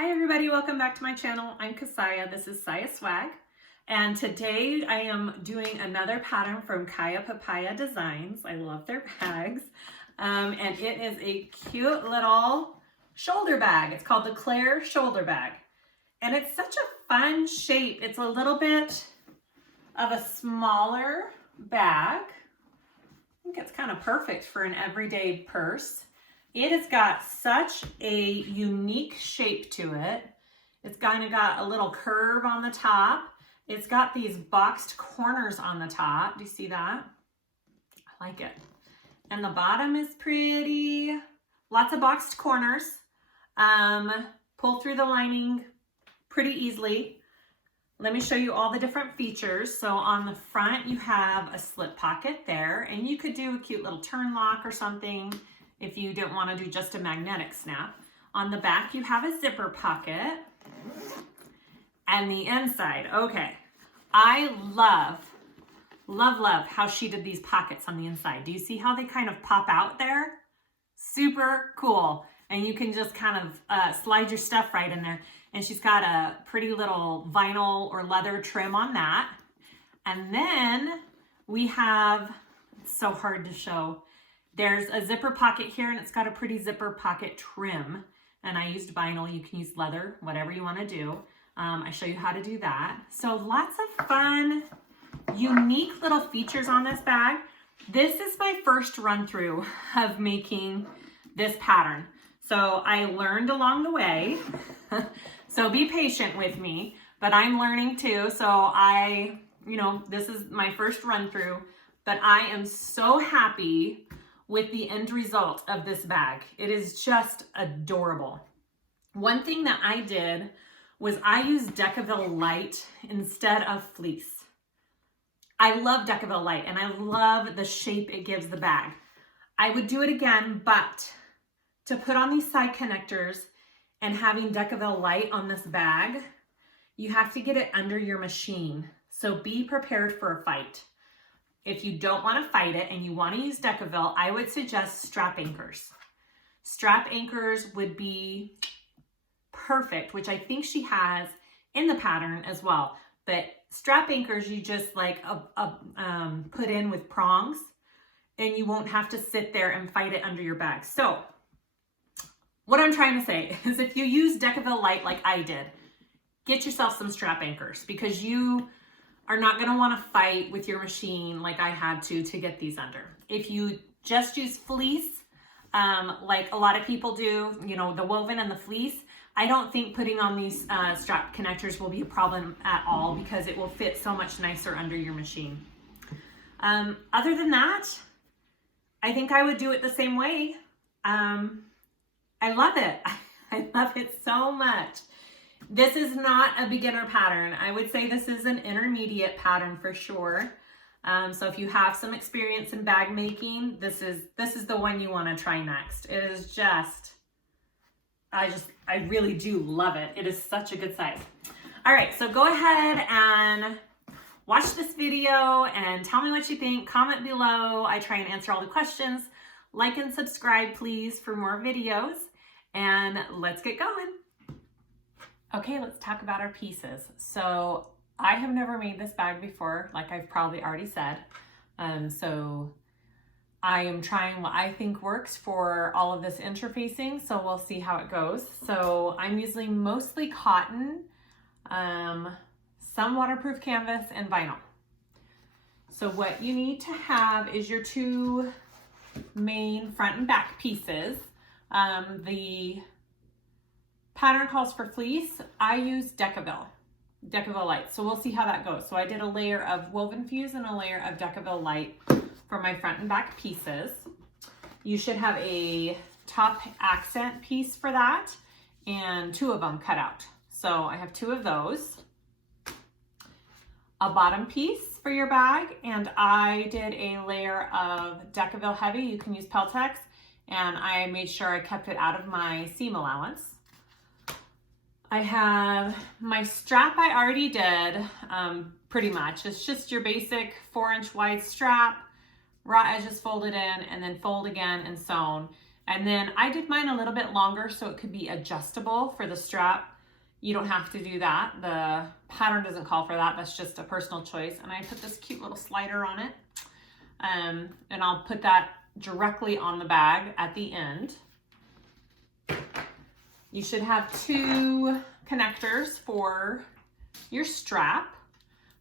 Hi everybody, welcome back to my channel. I'm Kassiah, this is SiahSwag, and today I am doing another pattern from Papaya Designs. I love their bags, and it is a cute little shoulder bag. It's called the Claire shoulder bag, and it's such a fun shape. It's a little bit of a smaller bag. I think it's kind of perfect for an everyday purse. It has got such a unique shape to it. It's kind of got a little curve on the top. It's got these boxed corners on the top. Do you see that? I like it. And the bottom is pretty. Lots of boxed corners. Pull through the lining pretty easily. Let me show you all the different features. So on the front, you have a slip pocket there, and you could do a cute little turn lock or something if you didn't want to do just a magnetic snap. On the back, you have a zipper pocket. And the inside, okay. I love how she did these pockets on the inside. Do you see how they kind of pop out there? Super cool. And you can just kind of slide your stuff right in there. And she's got a pretty little vinyl or leather trim on that. And then we have, it's so hard to show, there's a zipper pocket here, and it's got a pretty zipper pocket trim. And I used vinyl. You can use leather, whatever you want to do. I show you how to do that. So lots of fun, unique little features on this bag. This is my first run through of making this pattern. So I learned along the way. So be patient with me, but I'm learning too. So this is my first run through, but I am so happy with the end result of this bag. It is just adorable. One thing that I did was I used Decaville Light instead of fleece. I love Decaville Light, and I love the shape it gives the bag. I would do it again, but to put on these side connectors and having Decaville Light on this bag, you have to get it under your machine. So be prepared for a fight. If you don't want to fight it and you want to use Decaville, I would suggest strap anchors. Strap anchors would be perfect, which I think she has in the pattern as well. But strap anchors, you just like put in with prongs, and you won't have to sit there and fight it under your bag. So what I'm trying to say is, if you use Decaville Light like I did, get yourself some strap anchors, because you are not going to want to fight with your machine like I had to get these under. If you just use fleece, like a lot of people do, the woven and the fleece, I don't think putting on these strap connectors will be a problem at all, because it will fit so much nicer under your machine. Other than that, I think I would do it the same way. I love it. I love it so much. This is not a beginner pattern. I would say this is an intermediate pattern for sure. So if you have some experience in bag making, this is the one you want to try next. It is just, I really do love it. It is such a good size. All right, so go ahead and watch this video and tell me what you think. Comment below. I try and answer all the questions. Like and subscribe, please, for more videos. And let's get going. Okay, let's talk about our pieces. So I have never made this bag before, like I've probably already said. So I am trying what I think works for all of this interfacing, so we'll see how it goes. So I'm using mostly cotton, some waterproof canvas, and vinyl. So what you need to have is your two main front and back pieces. The pattern calls for fleece. I use Decaville Light. So we'll see how that goes. So I did a layer of woven fuse and a layer of Decaville Light for my front and back pieces. You should have a top accent piece for that, and two of them cut out. So I have two of those. A bottom piece for your bag, and I did a layer of Decaville Heavy. You can use Peltex, and I made sure I kept it out of my seam allowance. I have my strap I already did, pretty much. It's just your basic 4-inch wide strap, raw edges folded in, and then fold again and sewn. And then I did mine a little bit longer so it could be adjustable for the strap. you don't have to do that. The pattern doesn't call for that. That's just a personal choice. And I put this cute little slider on it. And I'll put that directly on the bag at the end. You should have 2 connectors for your strap.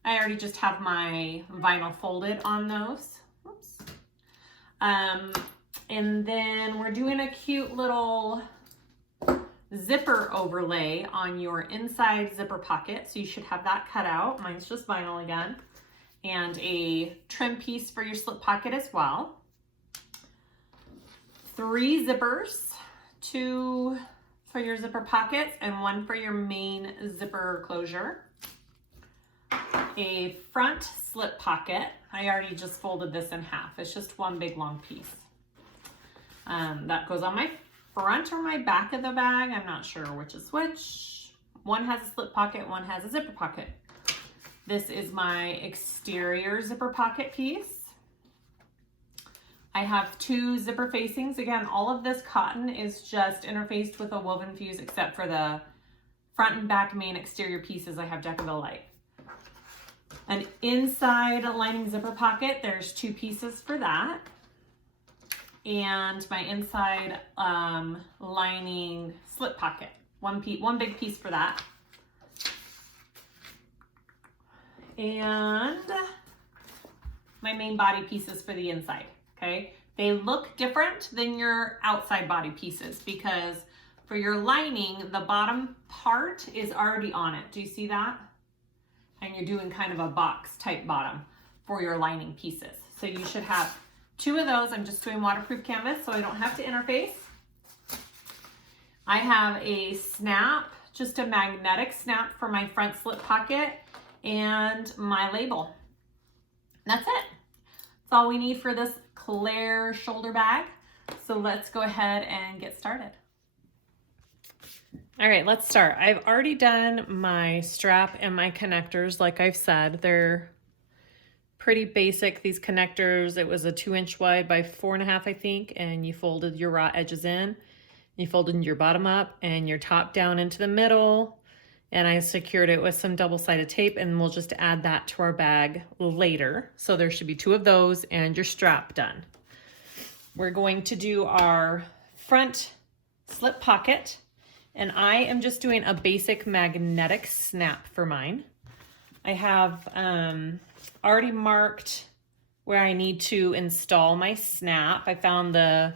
I already just have my vinyl folded on those. Oops. And then we're doing a cute little zipper overlay on your inside zipper pocket. So you should have that cut out. Mine's just vinyl again. And a trim piece for your slip pocket as well. 3 zippers, 2 for your zipper pockets and 1 for your main zipper closure. A front slip pocket. I already just folded this in half. It's just one big long piece. That goes on my front or my back of the bag. I'm not sure which is which. One has a slip pocket, one has a zipper pocket. This is my exterior zipper pocket piece. I have 2 zipper facings. Again, all of this cotton is just interfaced with a woven fuse except for the front and back main exterior pieces. I have Decaville Light. An inside lining zipper pocket, there's 2 pieces for that. And my inside lining slip pocket, one big piece for that. And my main body pieces for the inside, okay? They look different than your outside body pieces because for your lining, the bottom part is already on it. Do you see that? And you're doing kind of a box type bottom for your lining pieces. So you should have 2 of those. I'm just doing waterproof canvas so I don't have to interface. I have a snap, just a magnetic snap for my front slip pocket and my label. That's it. That's all we need for this Claire shoulder bag. So let's go ahead and get started. All right, let's start. I've already done my strap and my connectors. Like I've said, they're pretty basic, these connectors. It was a 2-inch wide by 4.5, I think, and you folded your raw edges in. You folded your bottom up and your top down into the middle, and I secured it with some double-sided tape, and we'll just add that to our bag later. So there should be 2 of those and your strap done. We're going to do our front slip pocket, and I am just doing a basic magnetic snap for mine. I have already marked where I need to install my snap. I found the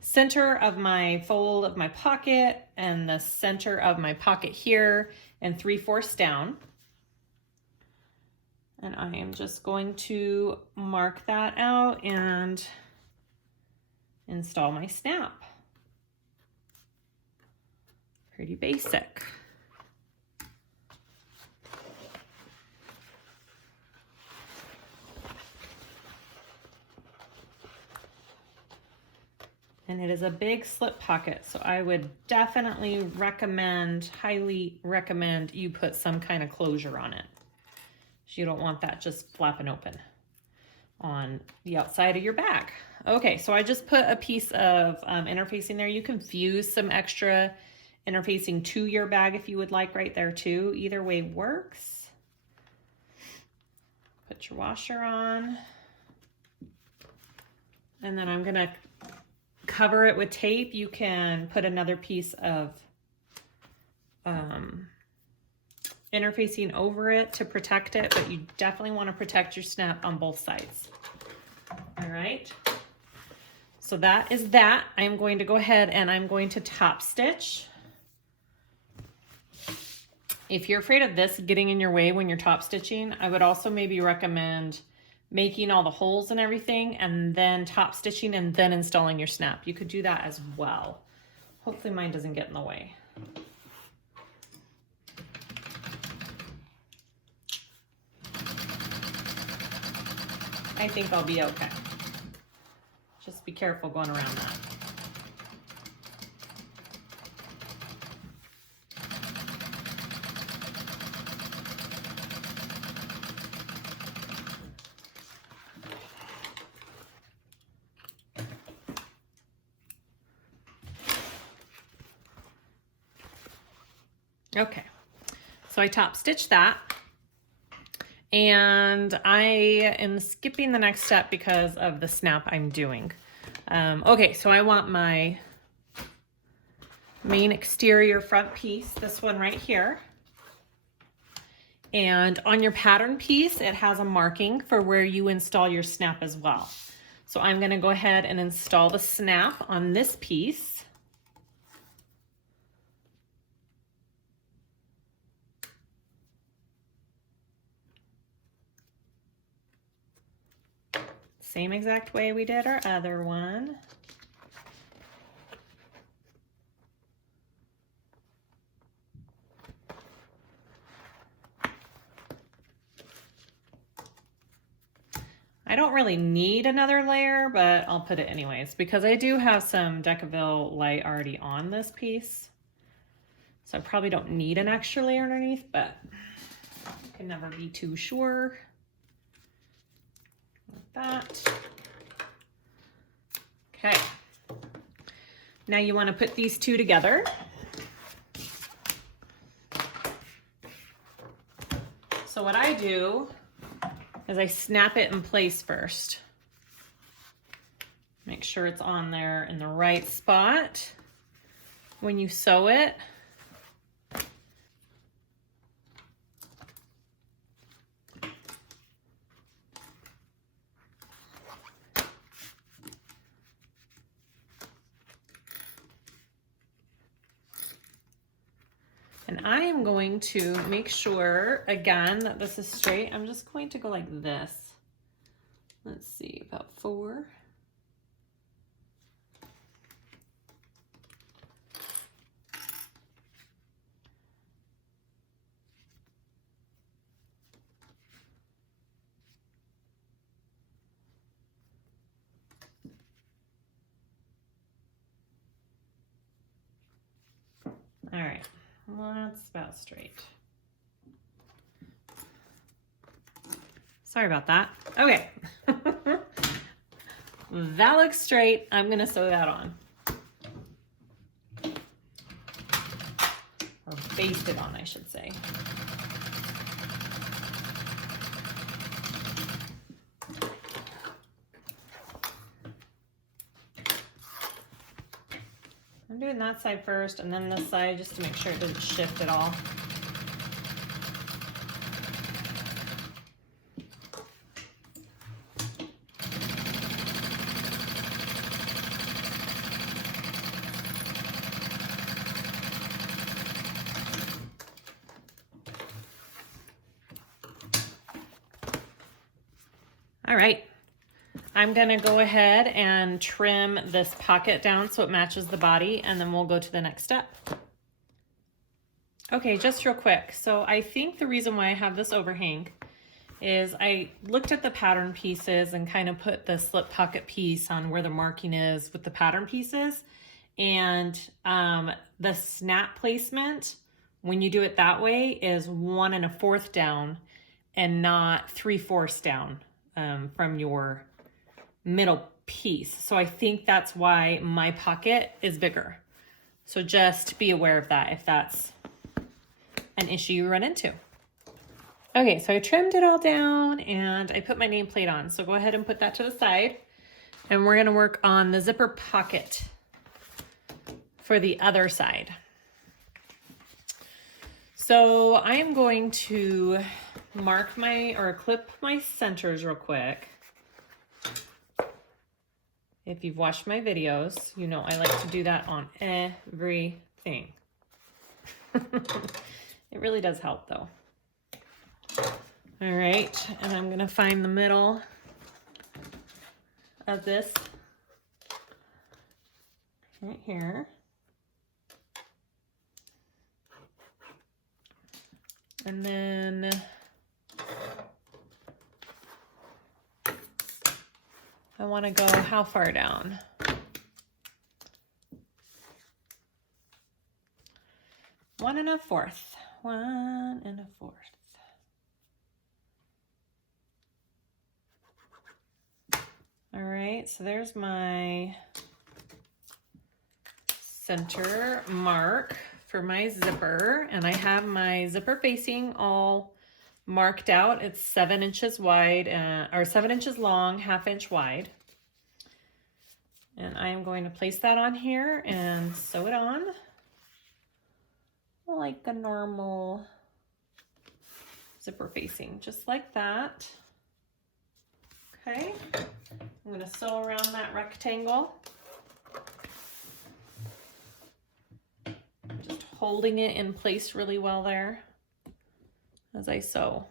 center of my fold of my pocket and the center of my pocket here and 3/4 down. And I am just going to mark that out and install my snap. Pretty basic. And it is a big slip pocket, so I would definitely recommend, highly recommend you put some kind of closure on it. You don't want that just flapping open on the outside of your bag. Okay, so I just put a piece of interfacing there. You can fuse some extra interfacing to your bag if you would like right there too. Either way works. Put your washer on. And then I'm gonna cover it with tape. You can put another piece of interfacing over it to protect it, but you definitely want to protect your snap on both sides. All right, so that is that. I'm going to go ahead and I'm going to top stitch. If you're afraid of this getting in your way when you're top stitching, I would also maybe recommend making all the holes and everything and then top stitching and then installing your snap. You could do that as well. Hopefully mine doesn't get in the way. I think I'll be okay. Just be careful going around that. Okay, So I top stitched that. And I am skipping the next step because of the snap I'm doing. Okay, so I want my main exterior front piece, this one right here. And on your pattern piece, it has a marking for where you install your snap as well. So I'm gonna go ahead and install the snap on this piece. Same exact way we did our other one. I don't really need another layer, but I'll put it anyways because I do have some Decaville light already on this piece. So I probably don't need an extra layer underneath, but you can never be too sure. Like that. Okay. Now you want to put these two together. So what I do is I snap it in place first. Make sure it's on there in the right spot when you sew it. And I am going to make sure, again, that this is straight. I'm just going to go like this. Let's see, about 4. All right. Well, that's about straight. Sorry about that. Okay. That looks straight. I'm going to sew that on. Or baste it on, I should say. I'm doing that side first and then this side just to make sure it doesn't shift at all. All right. I'm gonna go ahead and trim this pocket down so it matches the body, and then we'll go to the next step. Okay, just real quick. So I think the reason why I have this overhang is I looked at the pattern pieces and kind of put the slip pocket piece on where the marking is with the pattern pieces. And the snap placement, when you do it that way, is 1 1/4 down and not 3/4 down from your middle piece. So I think that's why my pocket is bigger. So just be aware of that if that's an issue you run into. Okay, so I trimmed it all down and I put my nameplate on. So go ahead and put that to the side. And we're gonna work on the zipper pocket for the other side. So I am going to mark or clip my centers real quick. If you've watched my videos, you know I like to do that on everything. It really does help though. All right, and I'm gonna find the middle of this right here. And then I want to go how far down? 1 1/4. 1 1/4. All right, so there's my center mark for my zipper, and I have my zipper facing all marked out. It's 7 inches wide, or 7 inches long, 1/2 inch wide. And I am going to place that on here and sew it on like a normal zipper facing, just like that. Okay, I'm going to sew around that rectangle, just holding it in place really well there as I sew.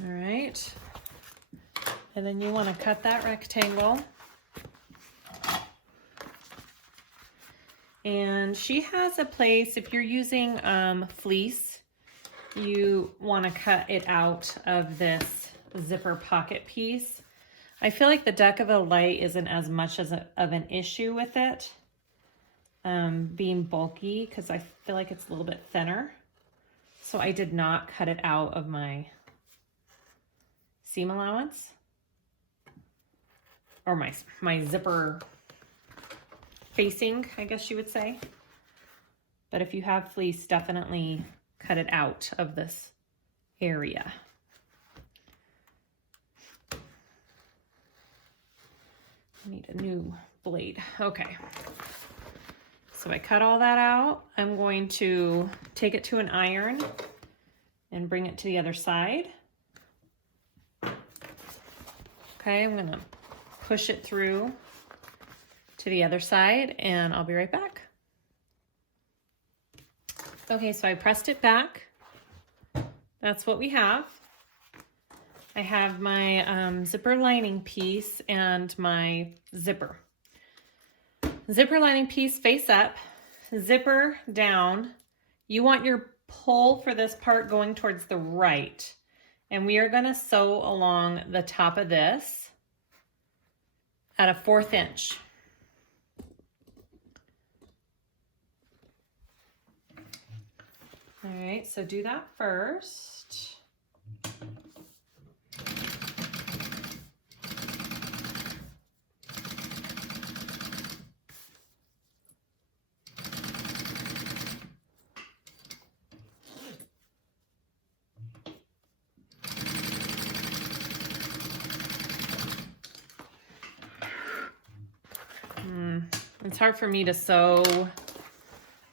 All right, and then you want to cut that rectangle. And she has a place, if you're using fleece, you want to cut it out of this zipper pocket piece. I feel like the Deck of a Light isn't as much of an issue with it being bulky, because I feel like it's a little bit thinner. So I did not cut it out of my seam allowance, or my zipper facing, I guess you would say. But if you have fleece, definitely cut it out of this area. I need a new blade. Okay. So I cut all that out. I'm going to take it to an iron and bring it to the other side. Okay, I'm gonna push it through to the other side and I'll be right back. Okay, so I pressed it back. That's what we have. I have my zipper lining piece and my zipper. Zipper lining piece face up, zipper down. You want your pull for this part going towards the right. And we are gonna sew along the top of this at a 1/4 inch. All right, so do that first. It's hard for me to sew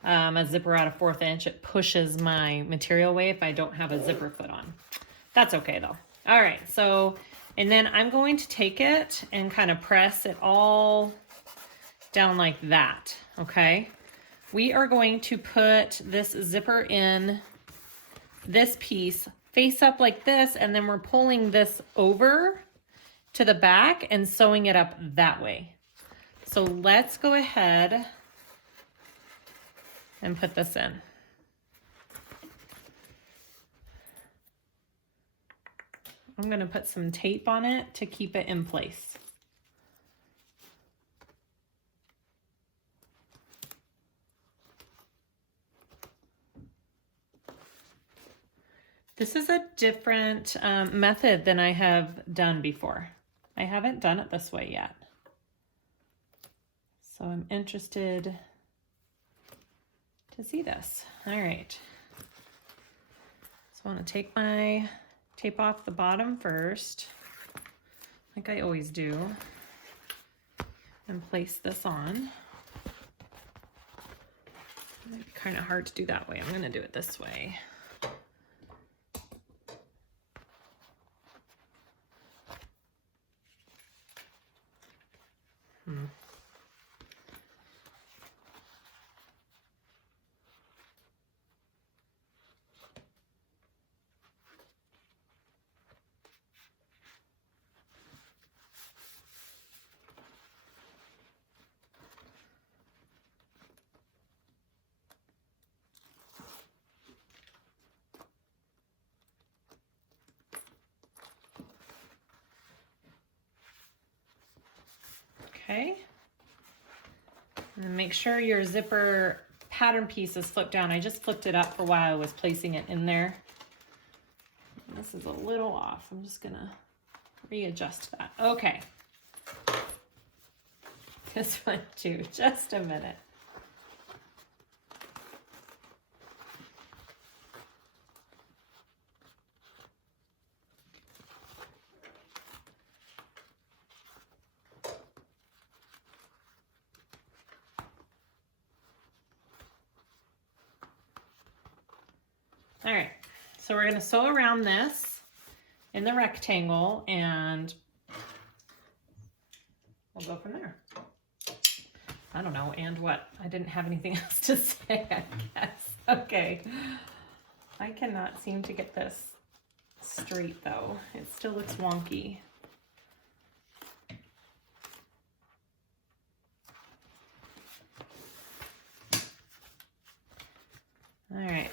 a zipper out of 1/4 inch. It pushes my material away if I don't have a zipper foot on. That's okay though. All right, so, and then I'm going to take it and kind of press it all down like that, okay? We are going to put this zipper in this piece face up like this, and then we're pulling this over to the back and sewing it up that way. So let's go ahead and put this in. I'm going to put some tape on it to keep it in place. This is a different method than I have done before. I haven't done it this way yet. So I'm interested to see this. All right. So I want to take my tape off the bottom first, like I always do, and place this on. Might be kind of hard to do that way. I'm going to do it this way. Okay, and make sure your zipper pattern piece is flipped down. I just flipped it up for while I was placing it in there. This is a little off. I'm just gonna readjust that. Okay, this one too, just a minute. All right, so we're gonna sew around this in the rectangle and we'll go from there. I don't know, and what? I didn't have anything else to say, I guess. Okay, I cannot seem to get this straight though. It still looks wonky. All right.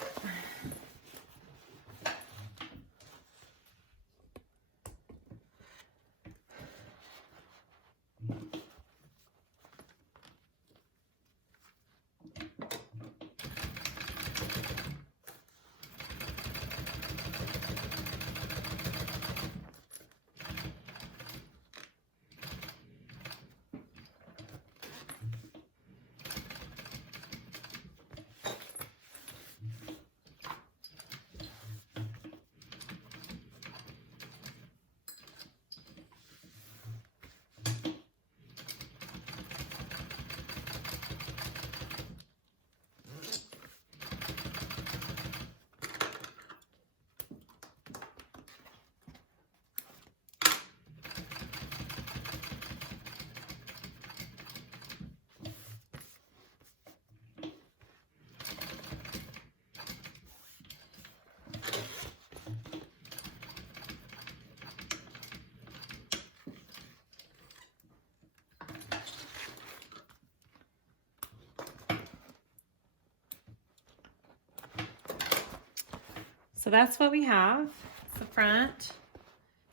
So that's what we have. That's the front.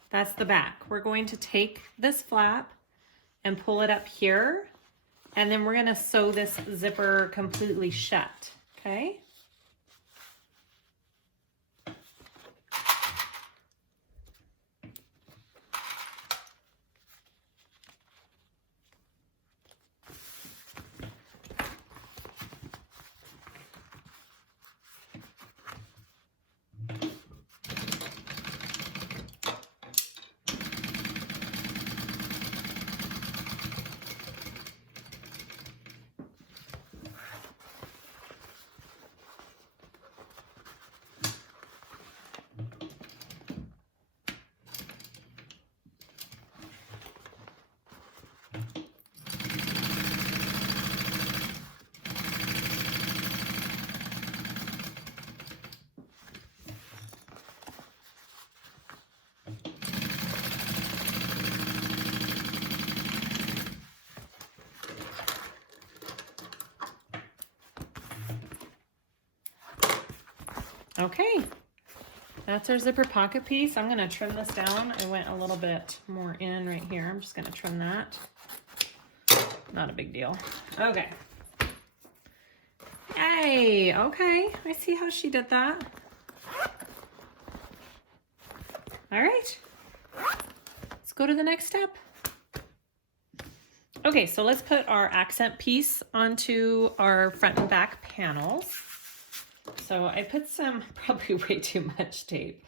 That's the back. We're going to take this flap and pull it up here, and then we're going to sew this zipper completely shut, okay? Okay, that's our zipper pocket piece. I'm gonna trim this down. I went a little bit more in right here. I'm just gonna trim that. Not a big deal. Okay. Yay, okay. I see how she did that. All right, let's go to the next step. Okay, so let's put our accent piece onto our front and back panels. So I put some, probably way too much tape.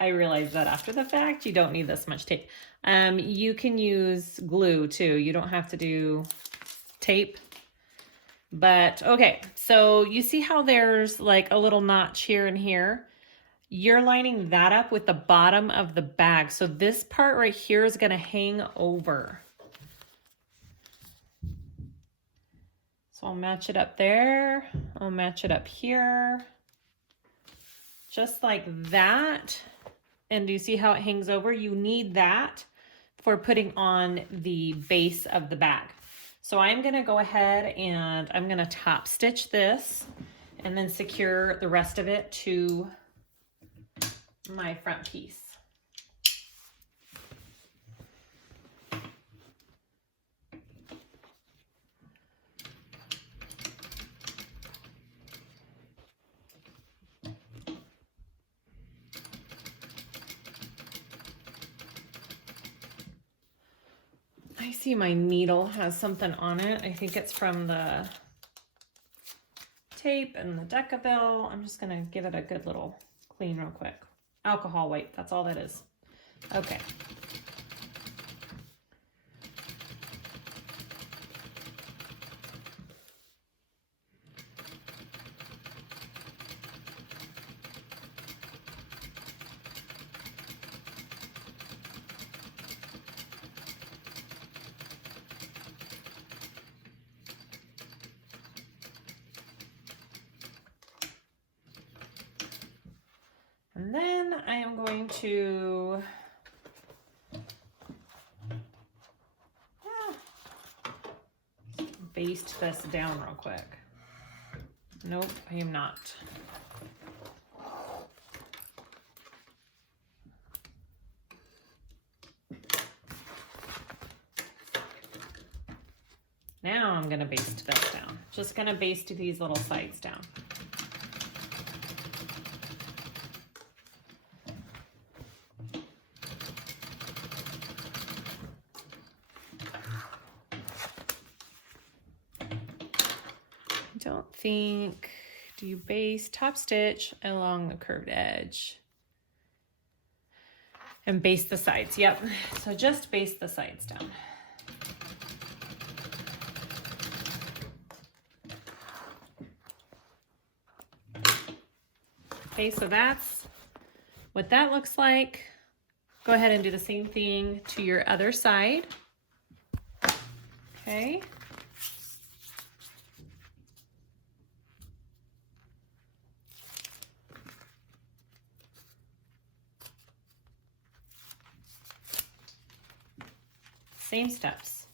I realized that after the fact, you don't need this much tape. You can use glue too. You don't have to do tape. But okay, so you see how there's like a little notch here and here? You're lining that up with the bottom of the bag. So this part right here is going to hang over. So I'll match it up there. I'll match it up here. Just like that. And do you see how it hangs over? You need that for putting on the base of the bag. So I'm going to go ahead and I'm going to top stitch this and then secure the rest of it to my front piece. I see my needle has something on it. I think it's from the tape and the Decaville. I'm just gonna give it a good little clean real quick. Alcohol wipe, that's all that is. Okay. And then I am going to baste this down real quick. Nope, I am not. Now I'm going to baste this down. Just going to baste these little sides down. Don't think, do you baste, top stitch along the curved edge and baste the sides? Yep, so just baste the sides down. Okay, so that's what that looks like. Go ahead and do the same thing to your other side. Okay. Same steps.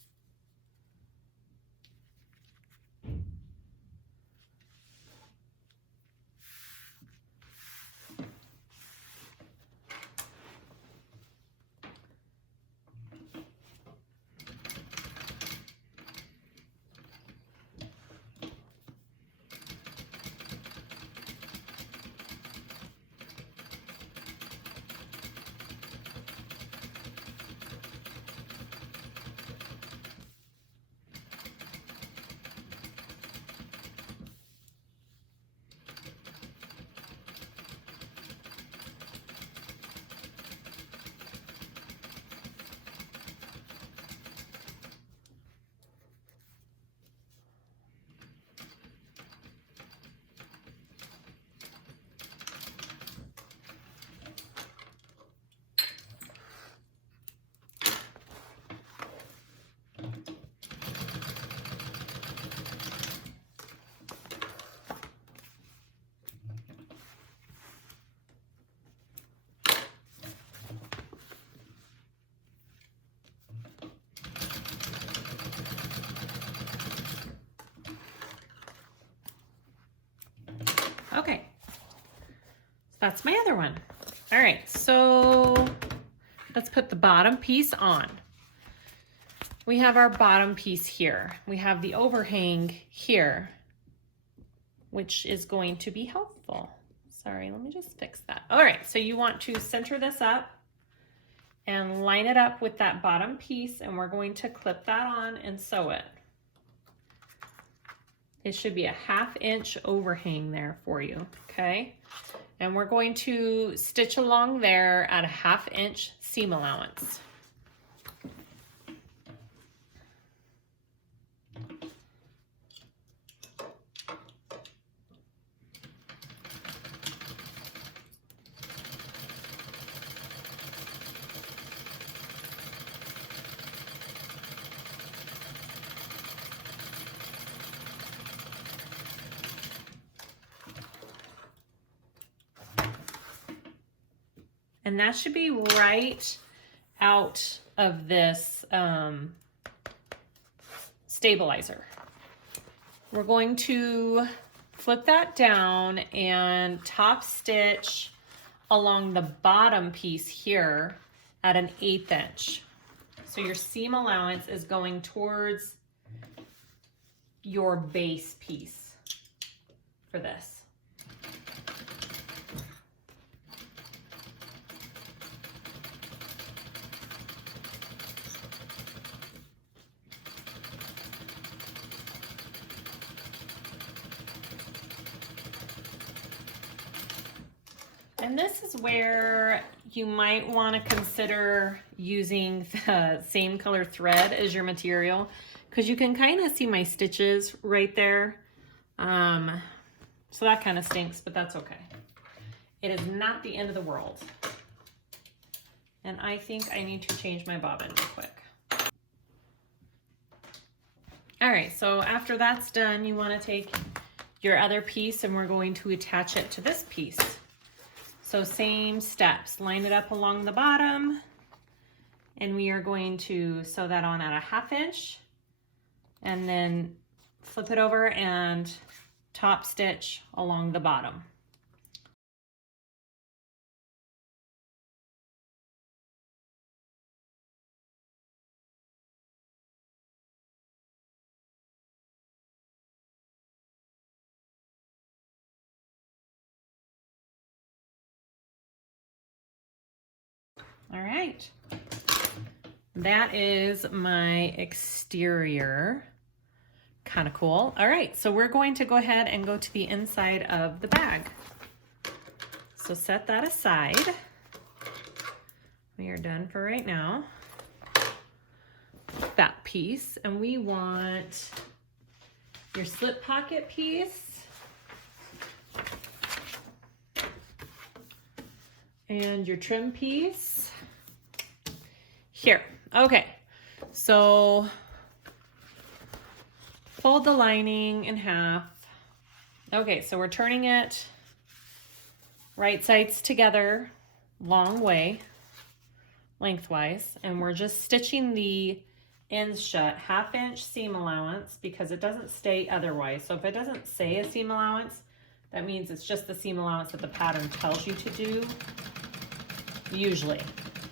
Okay, that's my other one. All right, so let's put the bottom piece on. We have our bottom piece here. We have the overhang here, which is going to be helpful. Sorry, let me just fix that. All right, so you want to center this up and line it up with that bottom piece, and we're going to clip that on and sew it. It should be a 1/2 inch overhang there for you, okay? And we're going to stitch along there at a 1/2 inch seam allowance. And that should be right out of this stabilizer. We're going to flip that down and top stitch along the bottom piece here at an 1/8 inch. So your seam allowance is going towards your base piece for this. And this is where you might want to consider using the same color thread as your material, because you can kind of see my stitches right there. So that kind of stinks, but that's okay. It is not the end of the world. And I think I need to change my bobbin real quick. All right, so after that's done, you want to take your other piece and we're going to attach it to this piece. So same steps, line it up along the bottom, and we are going to sew that on at a 1/2 inch, and then flip it over and top stitch along the bottom. All right, that is my exterior. Kind of cool. All right, so we're going to go ahead and go to the inside of the bag. So set that aside. We are done for right now. That piece, and we want your slip pocket piece. And your trim piece. Here, okay, so fold the lining in half. Okay, so we're turning it right sides together, long way, lengthwise, and we're just stitching the ends shut, 1/2 inch seam allowance, because it doesn't stay otherwise. So if it doesn't say a seam allowance, that means it's just the seam allowance that the pattern tells you to do, usually,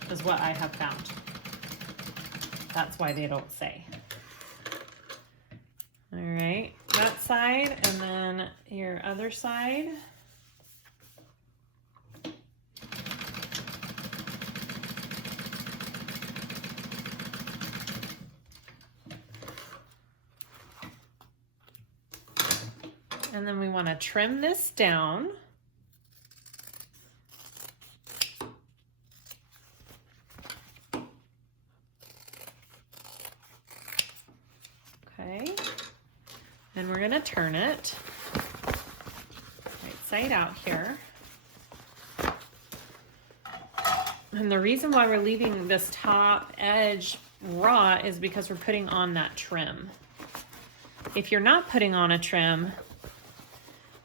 is what I have found. That's why they don't say. All right, that side, and then your other side. And then we want to trim this down. Okay, then we're gonna turn it right side out here. And the reason why we're leaving this top edge raw is because we're putting on that trim. If you're not putting on a trim,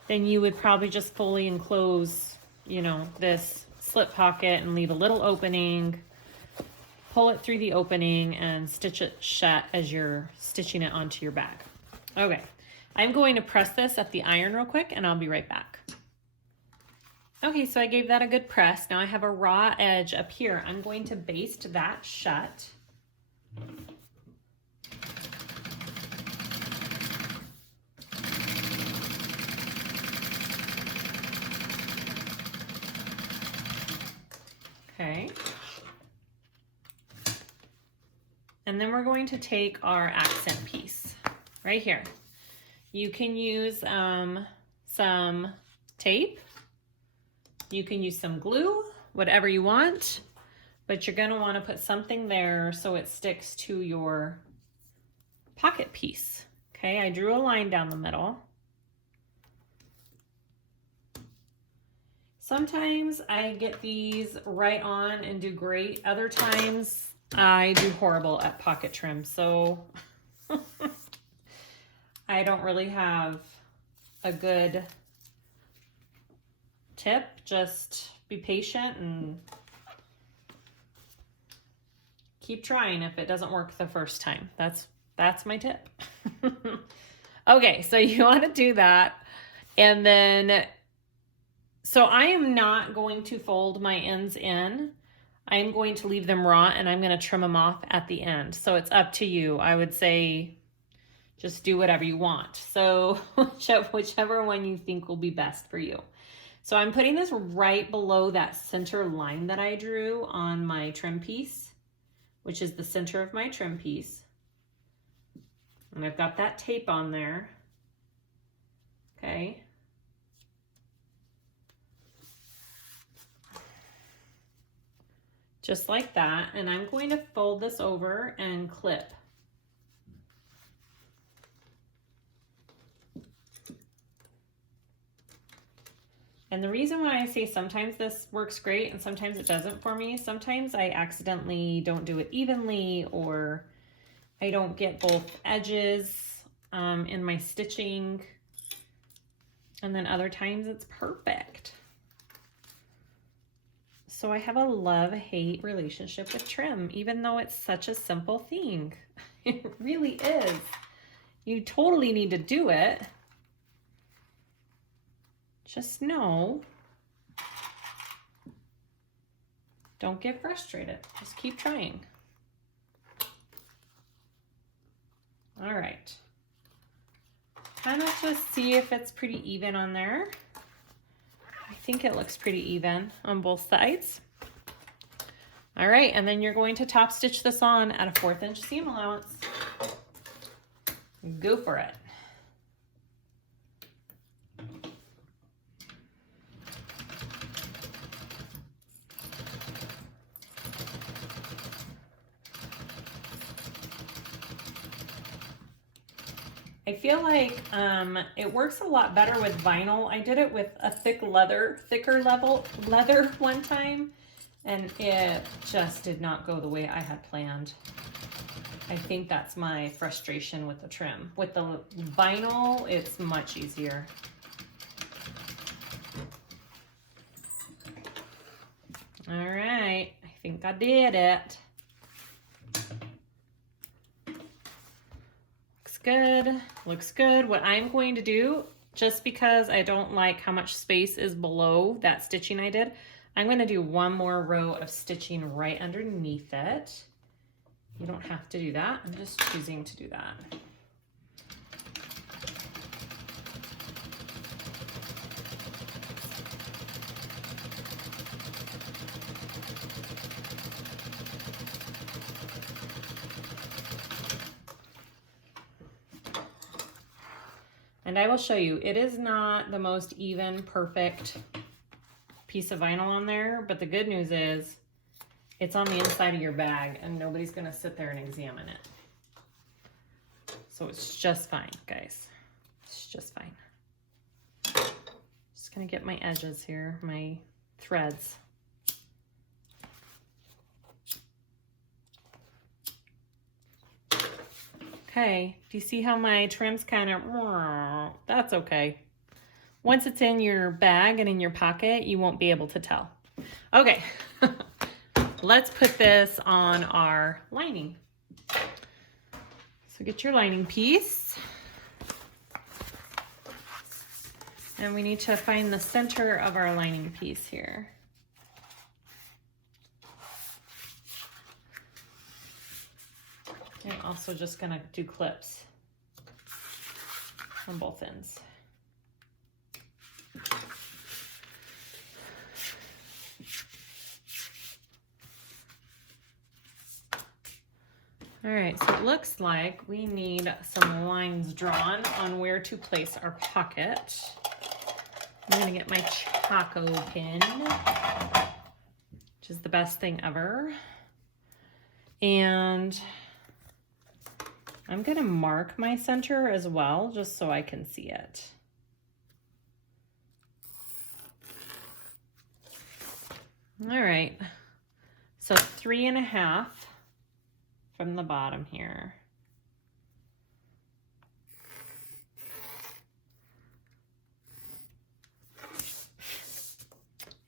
then you would probably just fully enclose, you know, this slip pocket and leave a little opening, pull it through the opening and stitch it shut as you're stitching it onto your bag. Okay, I'm going to press this at the iron real quick and I'll be right back. Okay, so I gave that a good press. Now I have a raw edge up here. I'm going to baste that shut. Okay. And then we're going to take our accent piece right here. You can use some tape. You can use some glue, whatever you want, but you're going to want to put something there so it sticks to your pocket piece. Okay, I drew a line down the middle. Sometimes I get these right on and do great. Other times I do horrible at pocket trim. So I don't really have a good tip. Just be patient and keep trying if it doesn't work the first time. That's my tip. Okay, so you want to do that. And then, so I am not going to fold my ends in. I am going to leave them raw and I'm going to trim them off at the end. So it's up to you. I would say just do whatever you want. So whichever one you think will be best for you. So I'm putting this right below that center line that I drew on my trim piece, which is the center of my trim piece. And I've got that tape on there. Okay. Just like that. And I'm going to fold this over and clip. And the reason why I say sometimes this works great and sometimes it doesn't for me, sometimes I accidentally don't do it evenly, or I don't get both edges in my stitching. And then other times it's perfect. So I have a love-hate relationship with trim, even though it's such a simple thing. It really is. You totally need to do it. Just know, don't get frustrated. Just keep trying. All right. Kind of just see if it's pretty even on there. I think it looks pretty even on both sides. All right, and then you're going to top stitch this on at a 1/4 inch seam allowance. Go for it. I feel like it works a lot better with vinyl. I did it with a thicker leather one time, and it just did not go the way I had planned. I think that's my frustration with the trim. With the vinyl, it's much easier. All right, I think I did it. Good, looks good. What I'm going to do, just because I don't like how much space is below that stitching I did, I'm going to do one more row of stitching right underneath it. You don't have to do that. I'm just choosing to do that. And I will show you, it is not the most even, perfect piece of vinyl on there, but the good news is it's on the inside of your bag and nobody's gonna sit there and examine it. So it's just fine, guys. It's just fine. Just gonna get my edges here, my threads. Okay, do you see how my trim's kind of, that's okay. Once it's in your bag and in your pocket, you won't be able to tell. Okay, let's put this on our lining. So get your lining piece. And we need to find the center of our lining piece here. I'm also just gonna do clips on both ends. All right, so it looks like we need some lines drawn on where to place our pocket. I'm gonna get my Chaco pin, which is the best thing ever. And I'm gonna mark my center as well, just so I can see it. All right, so 3.5 from the bottom here.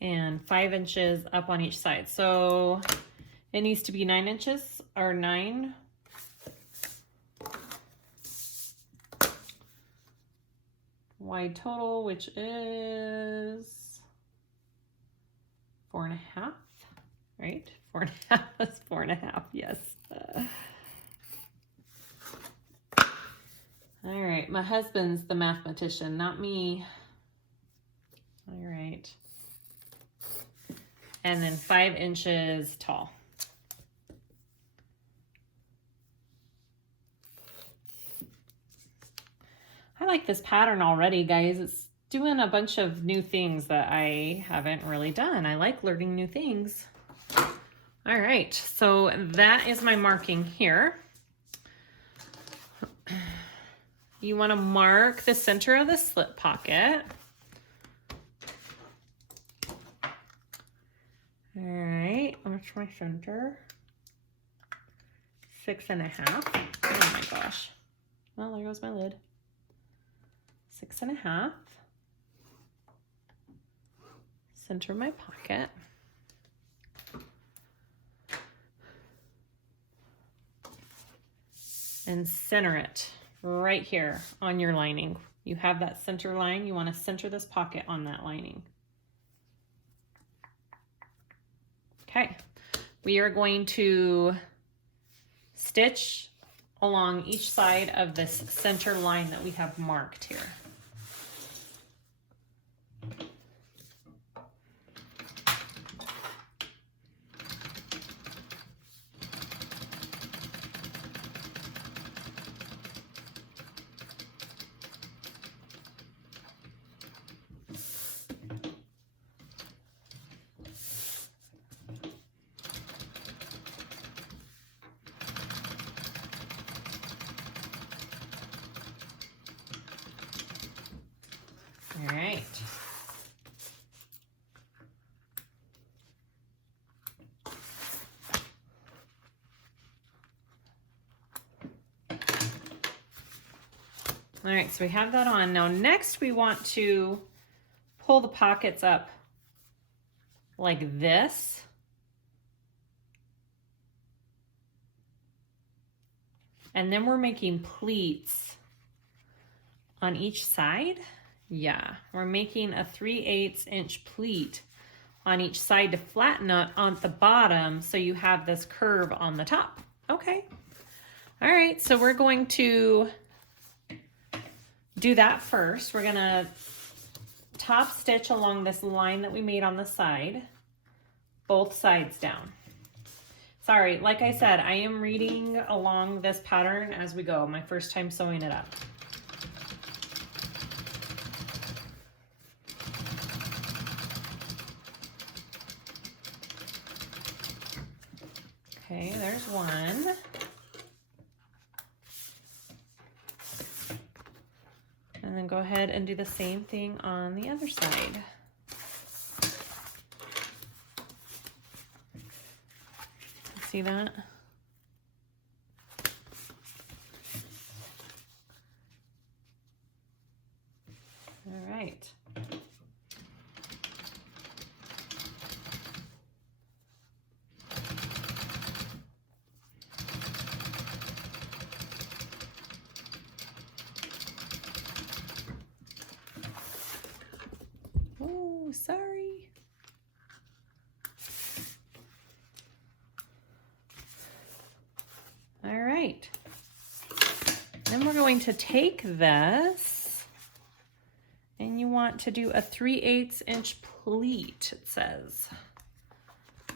And 5 inches up on each side. So it needs to be 9 inches or 9. Wide total, which is 4.5, right? 4.5 is 4.5, yes. All right, my husband's the mathematician, not me. All right. And then 5 inches tall. I like this pattern already, guys. It's doing a bunch of new things that I haven't really done. I like learning new things. All right, so that is my marking here. You want to mark the center of the slip pocket. All right, what's my center? 6.5. Oh my gosh. Well, there goes my lid. 6.5. Center my pocket. And center it right here on your lining. You have that center line. You want to center this pocket on that lining. Okay, we are going to stitch along each side of this center line that we have marked here. All right. All right, so we have that on. Now next we want to pull the pockets up like this. And then we're making pleats on each side. Yeah, we're making a 3/8 inch pleat on each side to flatten it on the bottom so you have this curve on the top. Okay. All right, so we're going to do that first. We're gonna top stitch along this line that we made on the side, both sides down. Sorry, like I said, I am reading along this pattern as we go. My first time sewing it up. Okay, there's one. And then go ahead and do the same thing on the other side. See that? All right. Oh, sorry. All right. Then we're going to take this and you want to do a 3/8 inch pleat, it says.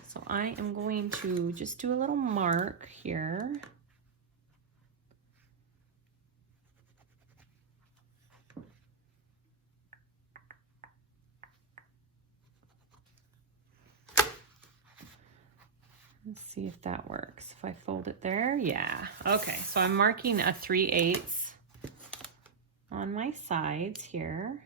So I am going to just do a little mark here. Let's see if that works. If I fold it there, yeah. Okay, so I'm marking a 3/8 on my sides here.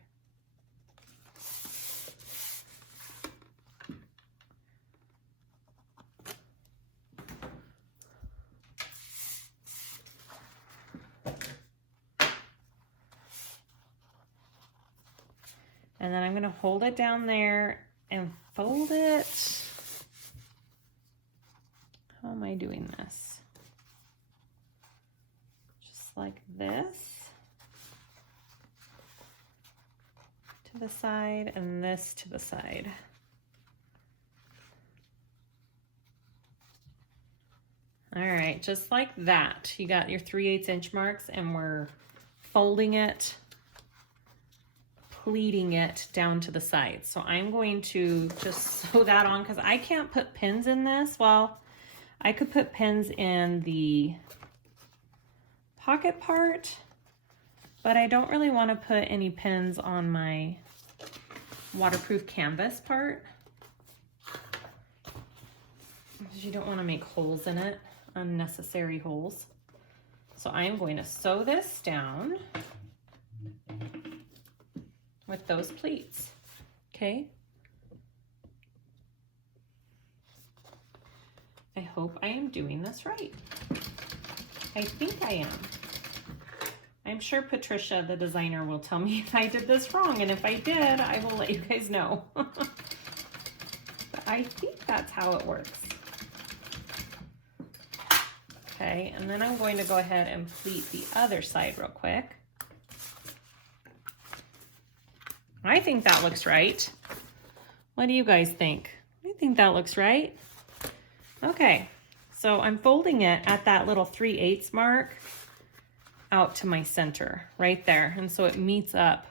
And then I'm gonna hold it down there and fold it. How am I doing this? like this to the side and this to the side. All right, just like that. You got your 3/8 inch marks, and we're folding it, pleating it down to the sides. So I'm going to just sew that on because I can't put pins in this. Well, I could put pins in the pocket part, but I don't really want to put any pins on my waterproof canvas part because you don't want to make holes in it, unnecessary holes. So I am going to sew this down with those pleats, okay? I hope I am doing this right. I think I am. I'm sure Patricia, the designer, will tell me if I did this wrong, and if I did, I will let you guys know. But I think that's how it works. Okay, and then I'm going to go ahead and pleat the other side real quick. I think that looks right. What do you guys think? I think that looks right. Okay, so I'm folding it at that little 3/8 mark out to my center right there. And so it meets up.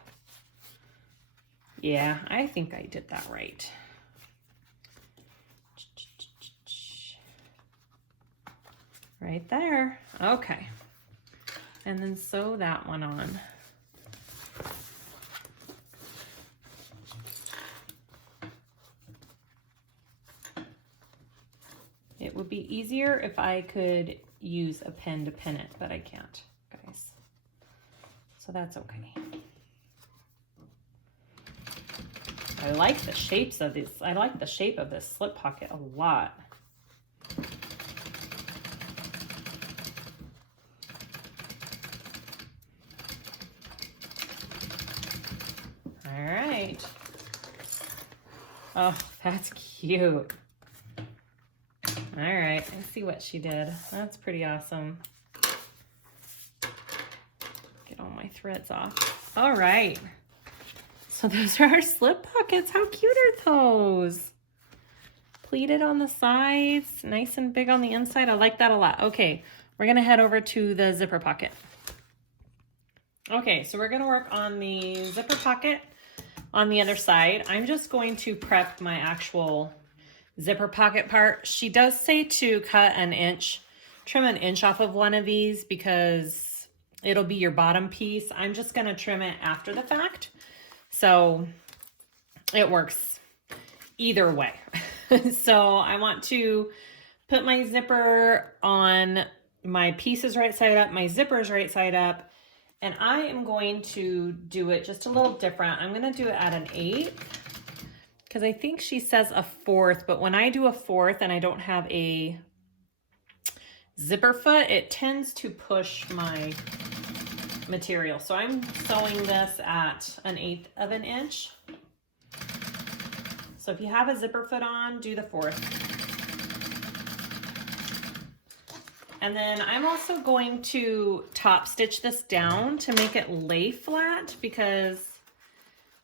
Yeah, I think I did that right. Right there. Okay. And then sew that one on. It would be easier if I could use a pen to pin it, but I can't, guys. So that's okay. I like the shapes of this. I like the shape of this slip pocket a lot. All right. Oh, that's cute. All right, I see what she did. That's pretty awesome. Get all my threads off. All right. So those are our slip pockets. How cute are those? Pleated on the sides, nice and big on the inside. I like that a lot. Okay, we're gonna head over to the zipper pocket. Okay, so we're gonna work on the zipper pocket on the other side. I'm just going to prep my actual zipper pocket part. She does say to cut an inch, trim an inch off of one of these because it'll be your bottom piece. I'm just gonna trim it after the fact. So it works either way. So I want to put my zipper on, my piece is right side up, my zipper is right side up, and I am going to do it just a little different. I'm gonna do it at an 1/8 because I think she says a 1/4, but when I do a 1/4 and I don't have a zipper foot, it tends to push my material. So I'm sewing this at an 1/8 of an inch. So if you have a zipper foot on, do the 1/4. And then I'm also going to top stitch this down to make it lay flat because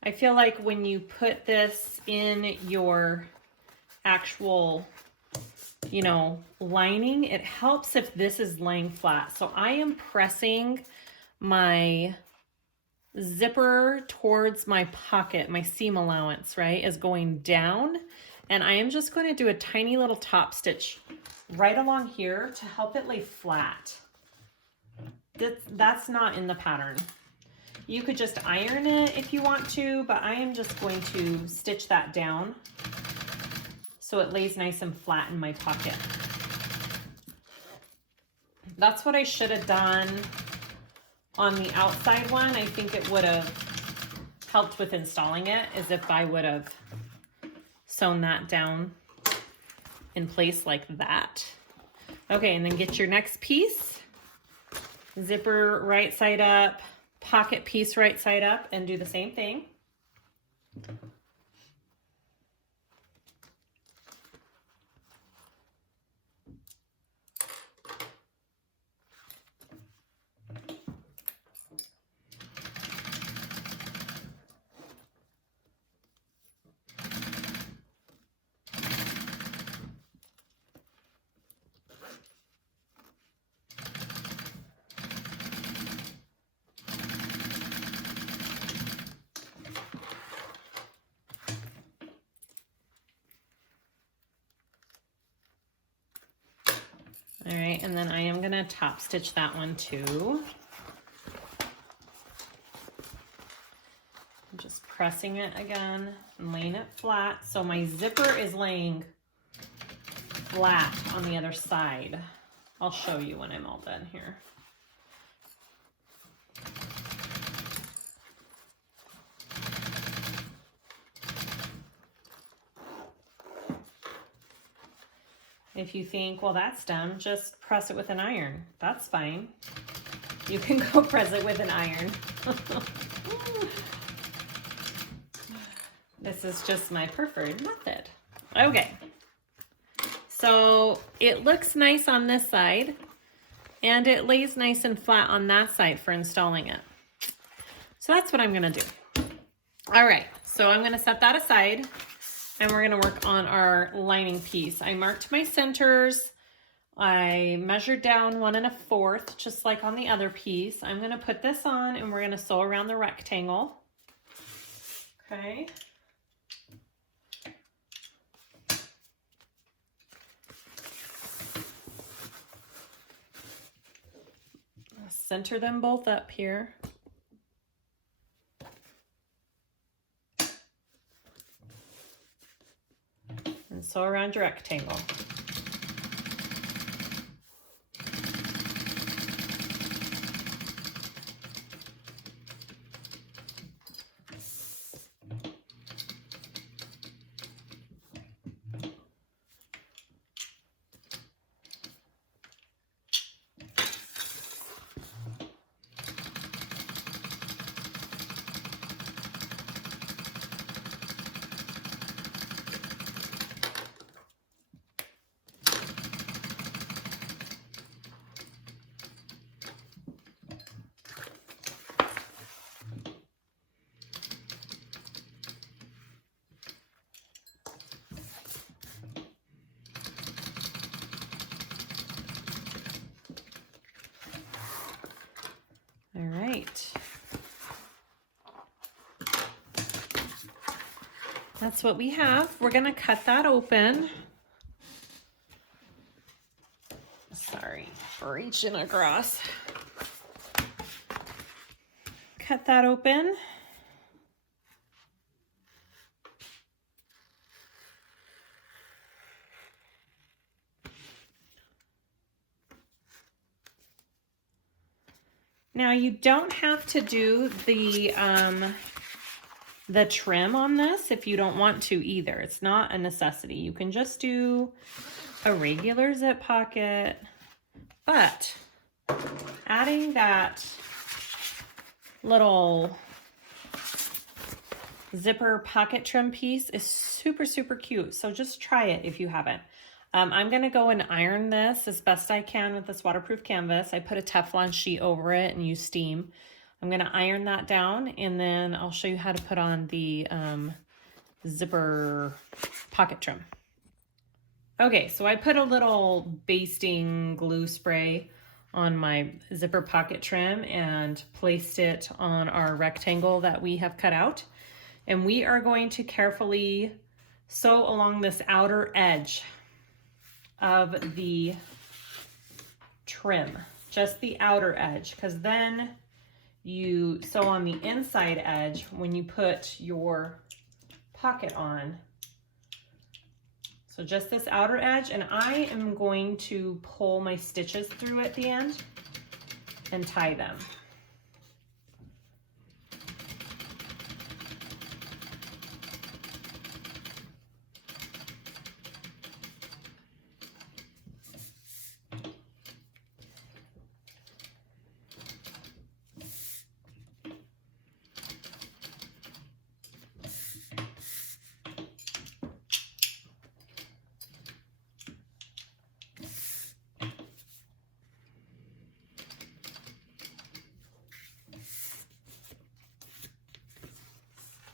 I feel like when you put this in your actual, you know, lining, it helps if this is laying flat. So I am pressing my zipper towards my pocket, my seam allowance, right, is going down. And I am just going to do a tiny little top stitch right along here to help it lay flat. That's not in the pattern. You could just iron it if you want to, but I am just going to stitch that down so it lays nice and flat in my pocket. That's what I should have done on the outside one. I think it would have helped with installing it, as if I would have sewn that down in place like that. Okay, and then get your next piece, zipper right side up, pocket piece right side up, and do the same thing. All right, and then I am gonna top stitch that one too. I'm just pressing it again and laying it flat. So my zipper is laying flat on the other side. I'll show you when I'm all done here. If you think, well, that's done, just press it with an iron. That's fine. You can go press it with an iron. This is just my preferred method. Okay. So it looks nice on this side and it lays nice and flat on that side for installing it. So that's what I'm gonna do. All right, so I'm gonna set that aside and we're gonna work on our lining piece. I marked my centers. I measured down 1 1/4, just like on the other piece. I'm gonna put this on and we're gonna sew around the rectangle. Okay. Center them both up here. And sew around your rectangle. All right. That's what we have. We're going to cut that open. Sorry for reaching across. Cut that open. Now you don't have to do the trim on this if you don't want to either. It's not a necessity. You can just do a regular zip pocket, but adding that little zipper pocket trim piece is super, super cute. So just try it if you haven't. I'm going to go and iron this as best I can with this waterproof canvas. I put a Teflon sheet over it and use steam. I'm going to iron that down and then I'll show you how to put on the zipper pocket trim. Okay, so I put a little basting glue spray on my zipper pocket trim and placed it on our rectangle that we have cut out. And we are going to carefully sew along this outer edge of the trim, just the outer edge, because then you sew on the inside edge when you put your pocket on. So just this outer edge, and I am going to pull my stitches through at the end and tie them.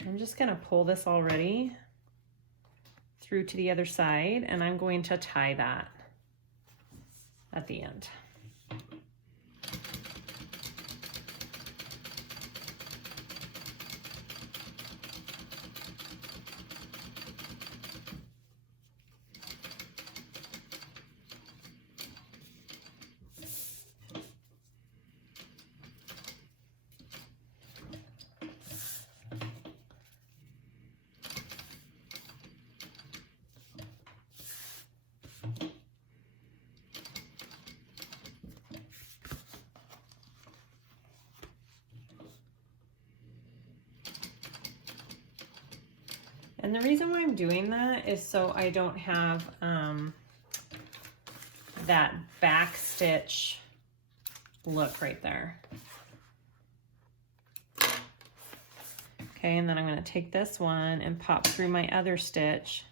I'm just going to pull this already through to the other side, and I'm going to tie that at the end. And the reason why I'm doing that is so I don't have that back stitch look right there. Okay, and then I'm going to take this one and pop through my other stitch.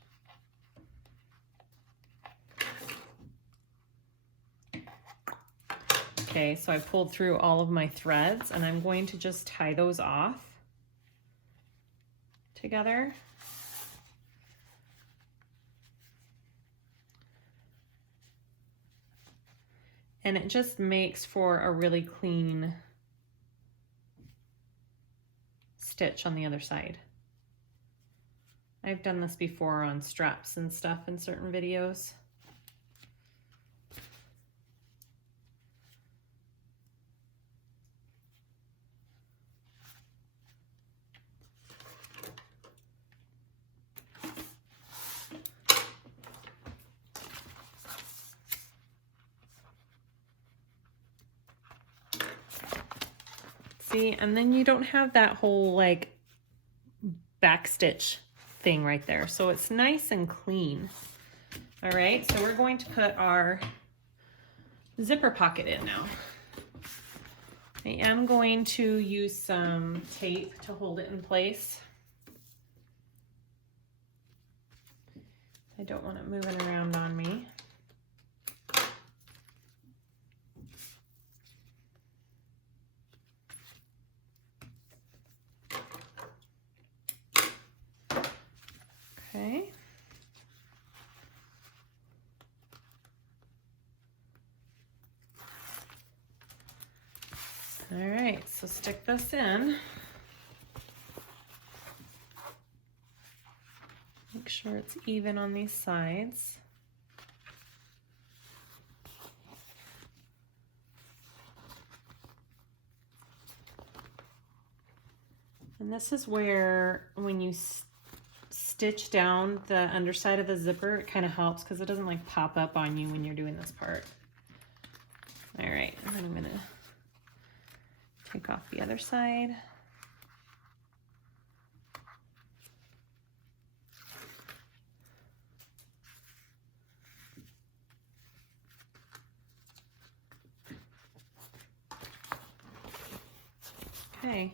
Okay, so I pulled through all of my threads and I'm going to just tie those off together. And it just makes for a really clean stitch on the other side. I've done this before on straps and stuff in certain videos. See, and then you don't have that whole like back stitch thing right there. So it's nice and clean. All right, so we're going to put our zipper pocket in now. I am going to use some tape to hold it in place. I don't want it moving around on me. Okay. All right, so stick this in. Make sure it's even on these sides. And this is where when you stitch down the underside of the zipper, it kind of helps because it doesn't like pop up on you when you're doing this part. All right, and then I'm gonna take off the other side. Okay,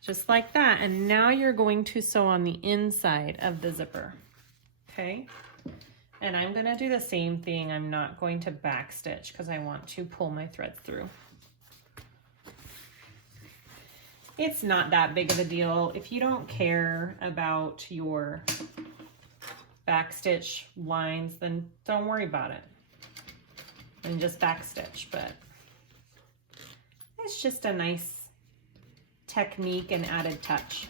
just like that. And now you're going to sew on the inside of the zipper, okay? And I'm gonna do the same thing. I'm not going to back stitch because I want to pull my threads through. It's not that big of a deal. If you don't care about your back stitch lines, then don't worry about it and just back stitch. But it's just a nice technique and added touch.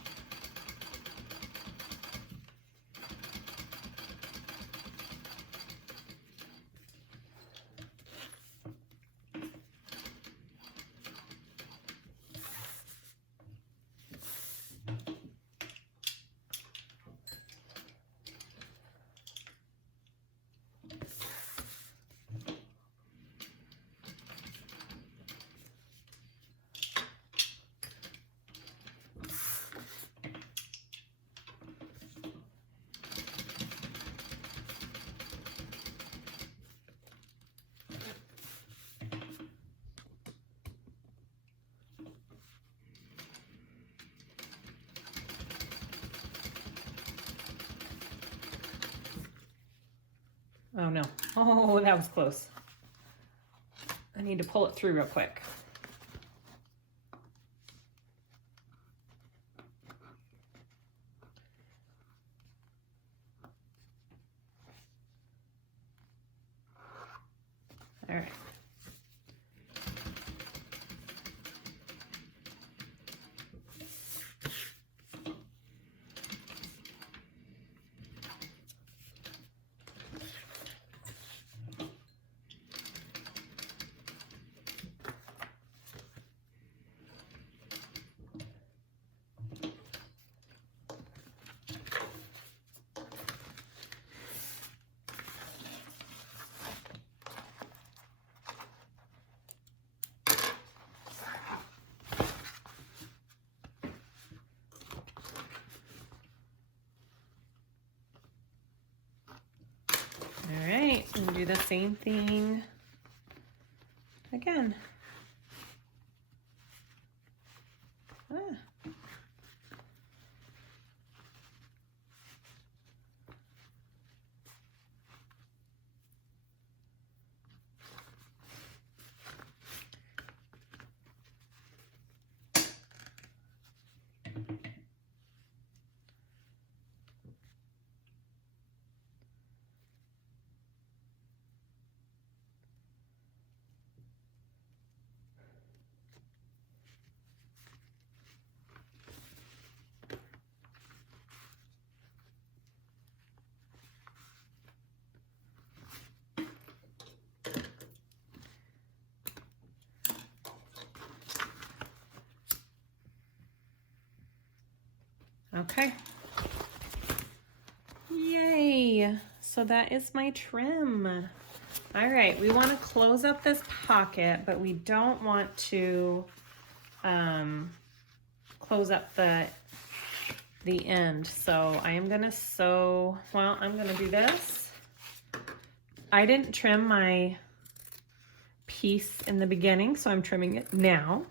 Oh no. Oh, that was close. I need to pull it through real quick. All right. the same thing again. Ah. Okay. Yay. So that is my trim. All right, we want to close up this pocket, but we don't want to close up the end. So I am going to sew, well, I'm going to do this. I didn't trim my piece in the beginning, so I'm trimming it now.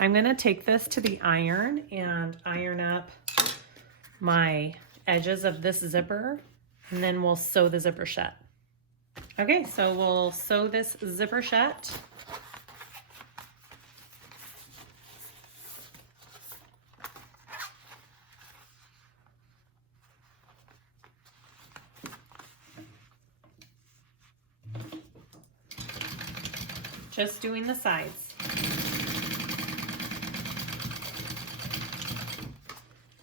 I'm going to take this to the iron and iron up my edges of this zipper, and then we'll sew the zipper shut. Okay, so we'll sew this zipper shut. Just doing the sides.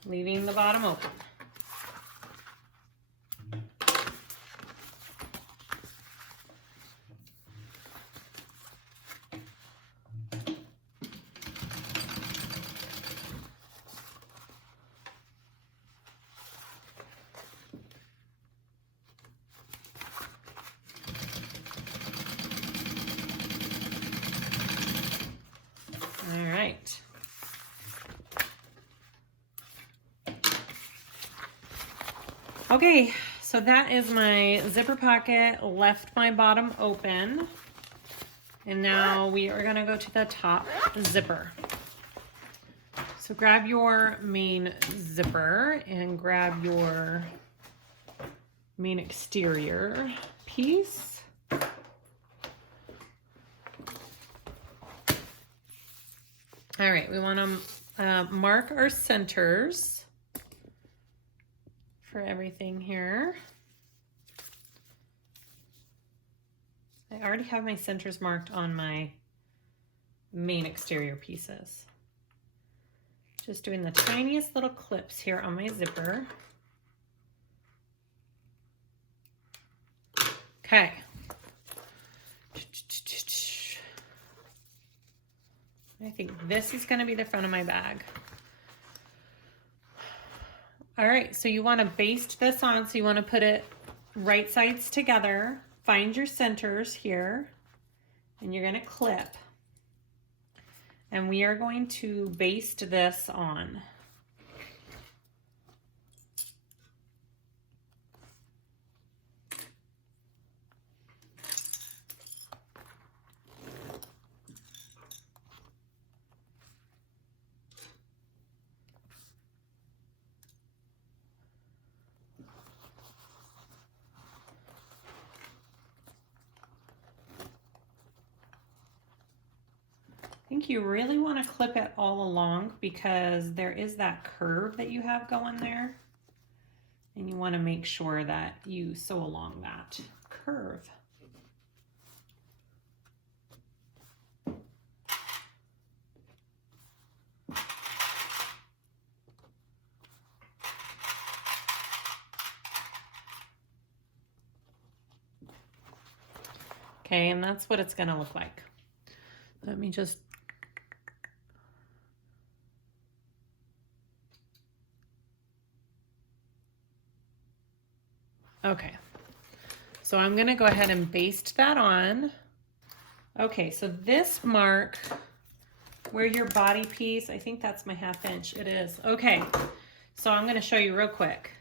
Leaving the bottom open. All right. Okay, so that is my zipper pocket, left my bottom open. And now we are gonna go to the top zipper. So grab your main zipper and grab your main exterior piece. All right, we wanna mark our centers for everything here. I already have my centers marked on my main exterior pieces. Just doing the tiniest little clips here on my zipper. Okay. I think this is going to be the front of my bag. All right, so you want to baste this on, so you want to put it right sides together. Find your centers here, and you're going to clip. And we are going to baste this on. I think you really want to clip it all along because there is that curve that you have going there. And you want to make sure that you sew along that curve. Okay, and that's what it's going to look like. Let me just okay, so I'm gonna go ahead and baste that on. Okay, so this mark where your body piece, I think that's my 1/2 inch, it is. Okay, so I'm gonna show you real quick.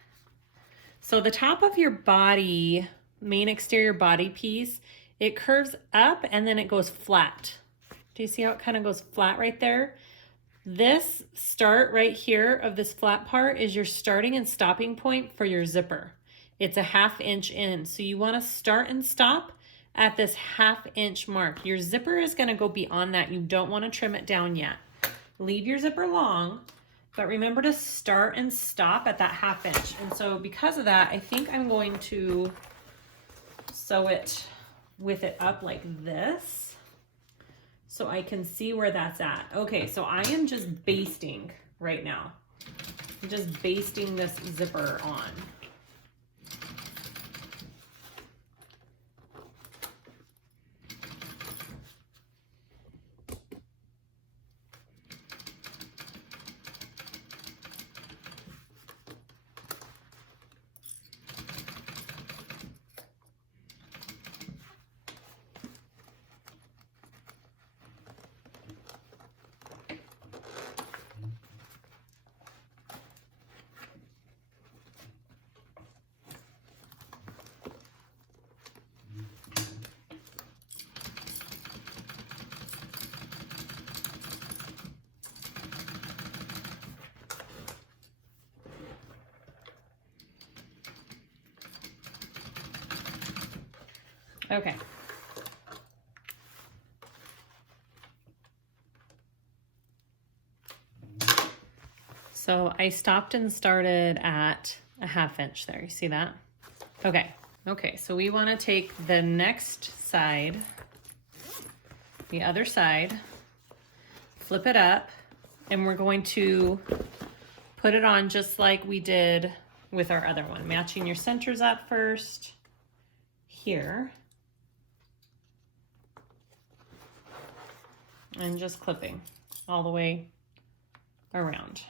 So the top of your body main exterior body piece, it curves up and then it goes flat. Do you see how it kind of goes flat right there? This start right here of this flat part is your starting and stopping point for your zipper. It's a 1/2 inch in. So you want to start and stop at this 1/2 inch mark. Your zipper is going to go beyond that. You don't want to trim it down yet. Leave your zipper long, but remember to start and stop at that 1/2 inch. And so because of that, I think I'm going to sew it with it up like this so I can see where that's at. Okay, so I am just basting right now. I'm just basting this zipper on. Okay. So I stopped and started at a 1/2 inch there. You see that? Okay. Okay, so we want to take the next side, the other side, flip it up, and we're going to put it on just like we did with our other one. Matching your centers up first here. And just clipping all the way around.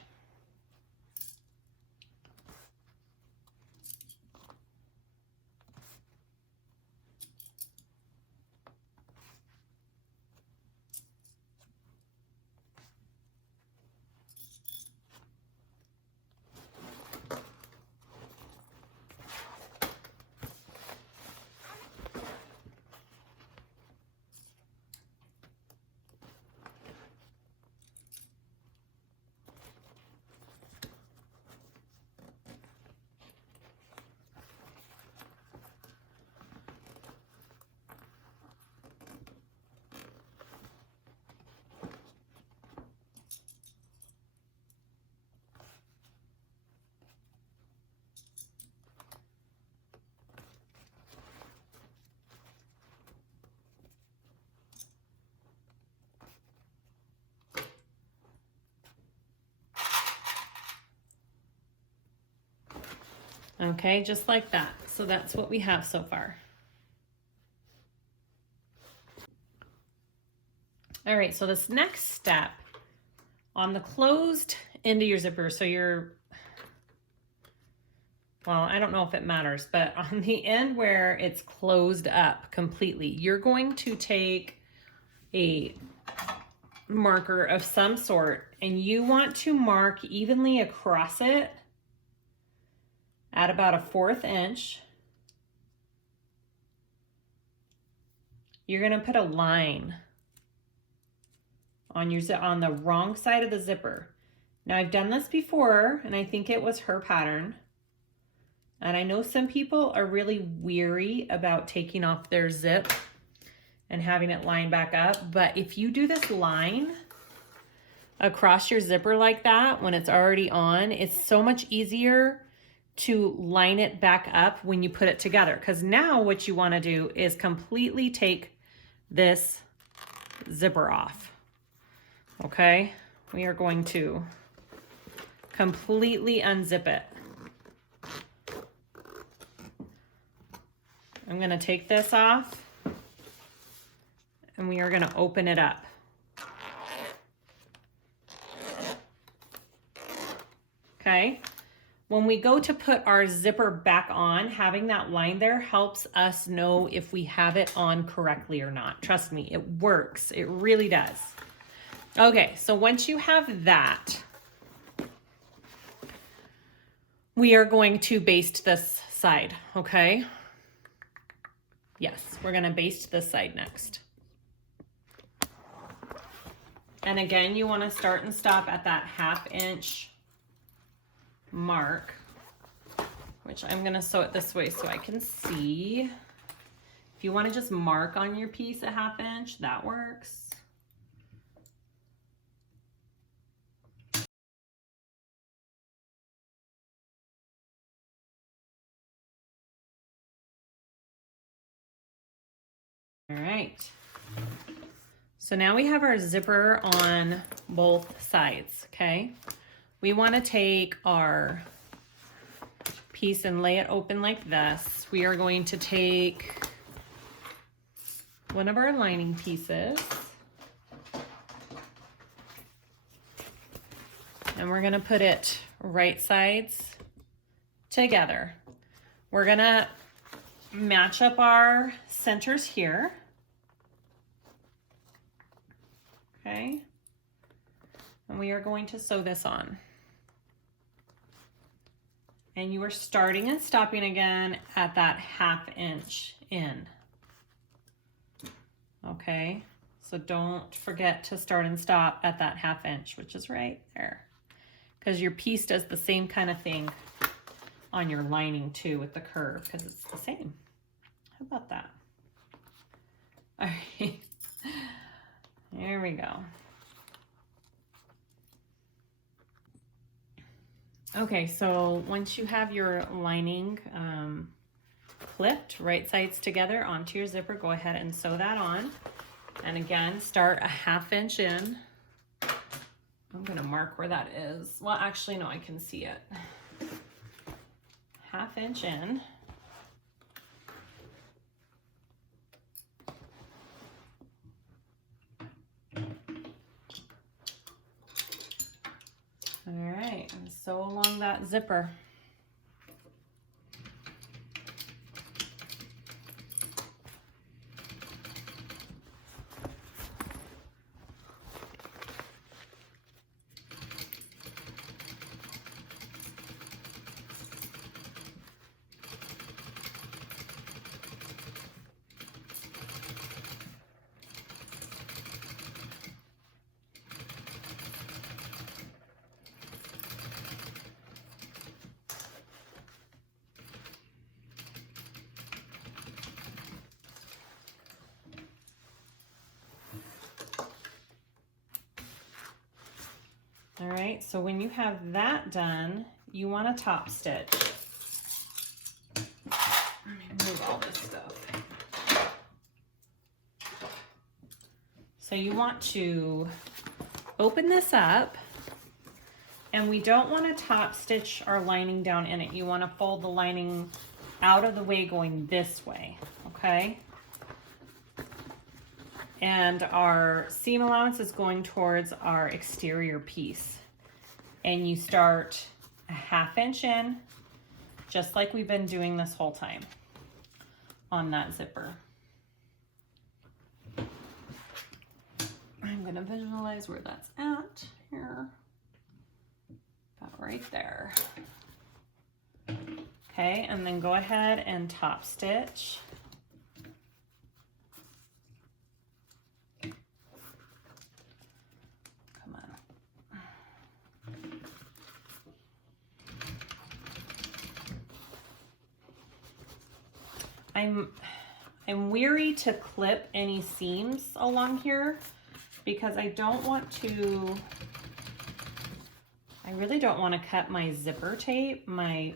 Okay, just like that. So that's what we have so far. All right, so this next step on the closed end of your zipper, so well, I don't know if it matters, but on the end where it's closed up completely, you're going to take a marker of some sort and you want to mark evenly across it at about a 1/4 inch. You're gonna put a line on on the wrong side of the zipper. Now I've done this before and I think it was her pattern. And I know some people are really weary about taking off their zip and having it line back up. But if you do this line across your zipper like that, when it's already on, it's so much easier to line it back up when you put it together. Because now what you want to do is completely take this zipper off. Okay, we are going to completely unzip it. I'm going to take this off and we are going to open it up. Okay. When we go to put our zipper back on, having that line there helps us know if we have it on correctly or not. Trust me, it works. It really does. Okay, so once you have that, we are going to baste this side, okay? Yes, we're gonna baste this side next. And again, you wanna start and stop at that 1/2 inch mark, which I'm gonna sew it this way so I can see. If you wanna just mark on your piece a 1/2 inch, that works. All right, so now we have our zipper on both sides, okay? We want to take our piece and lay it open like this. We are going to take one of our lining pieces and we're going to put it right sides together. We're going to match up our centers here. Okay. And we are going to sew this on. And you are starting and stopping again at that 1/2 inch in. Okay. So don't forget to start and stop at that 1/2 inch, which is right there. Because your piece does the same kind of thing on your lining too with the curve, because it's the same. How about that? All right, here we go. Okay, so once you have your lining clipped right sides together onto your zipper, go ahead and sew that on. And again, start a 1/2 inch in. I'm gonna mark where that is. Well, actually, no, I can see it. 1/2 inch in. All right, and sew along that zipper. All right, so when you have that done, you want to top stitch. Let me move all this stuff. So you want to open this up, and we don't want to top stitch our lining down in it. You want to fold the lining out of the way going this way, okay? And our seam allowance is going towards our exterior piece. And you start a 1/2 inch in, just like we've been doing this whole time on that zipper. I'm gonna visualize where that's at here. About right there. Okay, and then go ahead and top stitch. I'm weary to clip any seams along here because I really don't want to cut my zipper tape. My